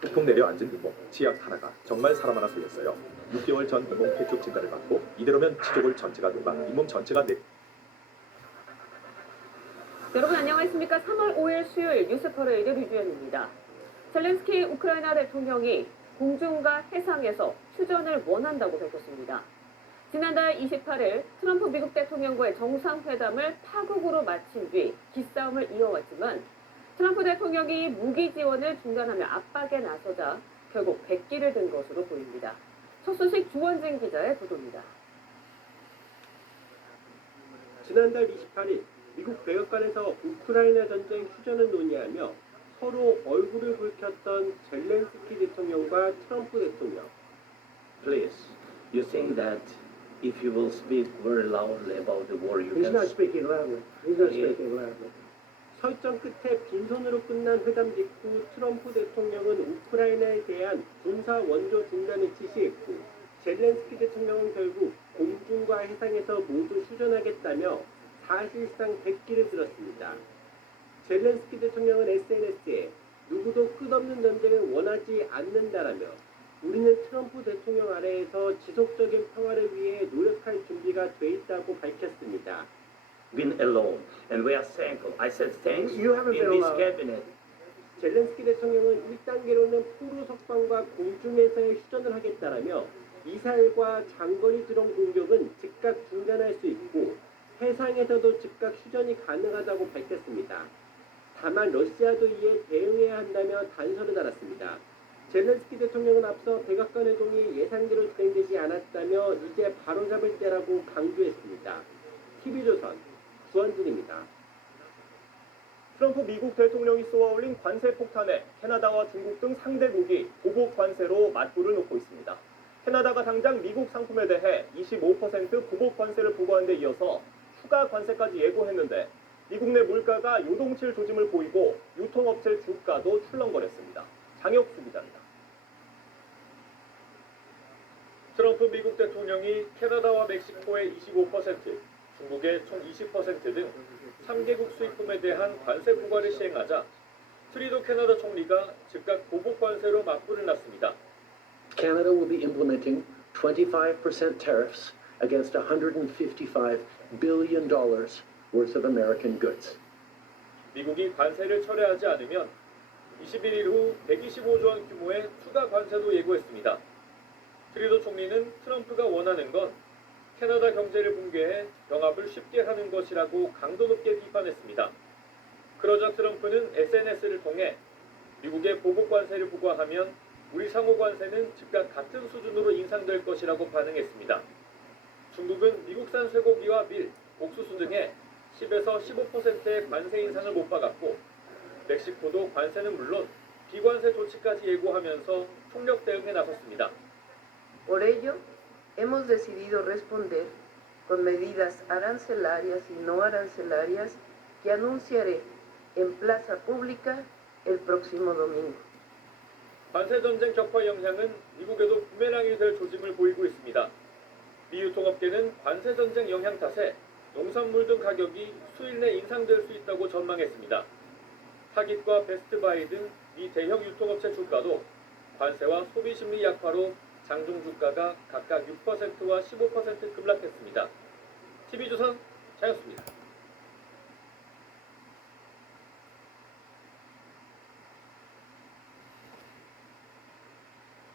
폭풍 내려앉은 이몽, 치약 하나가 정말 사람 하나 살렸어요. 6개월 전 잇몸 폐축 진단을 받고 이대로면 지족을 전체가 녹아 잇몸 전체가 여러분 안녕하십니까? 3월 5일 수요일 뉴스퍼레이드 류주연입니다. 젤렌스키 우크라이나 대통령이 공중과 해상에서 휴전을 원한다고 밝혔습니다. 지난달 28일 트럼프 미국 대통령과의 정상회담을 파국으로 마친 뒤 기싸움을 이어왔지만 트럼프 대통령이 무기 지원을 중단하며 압박에 나서자 결국 백기를 든 것으로 보입니다. 첫 소식 주원진 기자의 보도입니다. 지난달 28일 미국 백악관에서 우크라이나 전쟁 휴전을 논의하며 서로 얼굴을 붉혔던 젤렌스키 대통령과 트럼프 대통령. Please, you think that if you will speak very loudly about the war, you He's can... not speaking loudly. He's not speaking loudly. 설전 끝에 빈손으로 끝난 회담 직후 트럼프 대통령은 우크라이나에 대한 군사 원조 중단을 지시했고 젤렌스키 대통령은 결국 공중과 해상에서 모두 휴전하겠다며 사실상 백기를 들었습니다. 젤렌스키 대통령은 SNS에 누구도 끝없는 전쟁을 원하지 않는다라며 우리는 트럼프 대통령 아래에서 지속적인 평화를 위해 노력할 준비가 돼 있다고 밝혔습니다. been alone, and we are thankful. I said thanks You haven't in been this alone. cabinet. 젤렌스키 대통령은 1단계로는 포로 석방과 공중에서의 휴전을 하겠다라며 미사일과 장거리 드론 공격은 즉각 중단할 수 있고 해상에서도 즉각 휴전이 가능하다고 밝혔습니다. 다만 러시아도 이에 대응해야 한다며 단서를 달았습니다. 젤렌스키 대통령은 앞서 백악관 회동이 예상대로 진행되지 않았다며 이제 바로잡을 때라고 강조했습니다. TV조선 주원진입니다. 트럼프 미국 대통령이 쏘아올린 관세 폭탄에 캐나다와 중국 등 상대국이 보복 관세로 맞불을 놓고 있습니다. 캐나다가 당장 미국 상품에 대해 25% 보복 관세를 부과한 데 이어서 추가 관세까지 예고했는데 미국 내 물가가 요동칠 조짐을 보이고 유통업체 주가도 출렁거렸습니다. 장혁수 기자입니다. 트럼프 미국 대통령이 캐나다와 멕시코의 25%, 중국의 총 20% 등 3개국 수입품에 대한 관세 부과를 시행하자 트리도 캐나다 총리가 즉각 보복 관세로 맞불을 놨습니다. Canada will be implementing 25% tariffs against $155 billion worth of American goods. 미국이 관세를 철회하지 않으면 21일 후 125조 원 규모의 추가 관세도 예고했습니다. 트리도 총리는 트럼프가 원하는 건 캐나다 경제를 붕괴해 병합을 쉽게 하는 것이라고 강도 높게 비판했습니다. 그러자 트럼프는 SNS를 통해 미국의 보복 관세를 부과하면 우리 상호 관세는 즉각 같은 수준으로 인상될 것이라고 반응했습니다. 중국은 미국산 쇠고기와 밀, 옥수수 등에 10에서 15%의 관세 인상을 못 박았고 멕시코도 관세는 물론 비관세 조치까지 예고하면서 총력 대응에 나섰습니다. Por ello, hemos decidido responder con medidas arancelarias y no arancelarias que anunciaré en plaza pública el próximo domingo. 관세 전쟁 격화 영향은 미국에도 부메랑이 될 조짐을 보이고 있습니다. 미 유통업계는 관세 전쟁 영향 탓에 농산물 등 가격이 수일 내 인상될 수 있다고 전망했습니다. 타깃과 베스트바이 등 미 대형 유통업체 주가도 관세와 소비 심리 약화로 장중 주가가 각각 6%와 15% 급락했습니다. TV조선 장혁수입니다.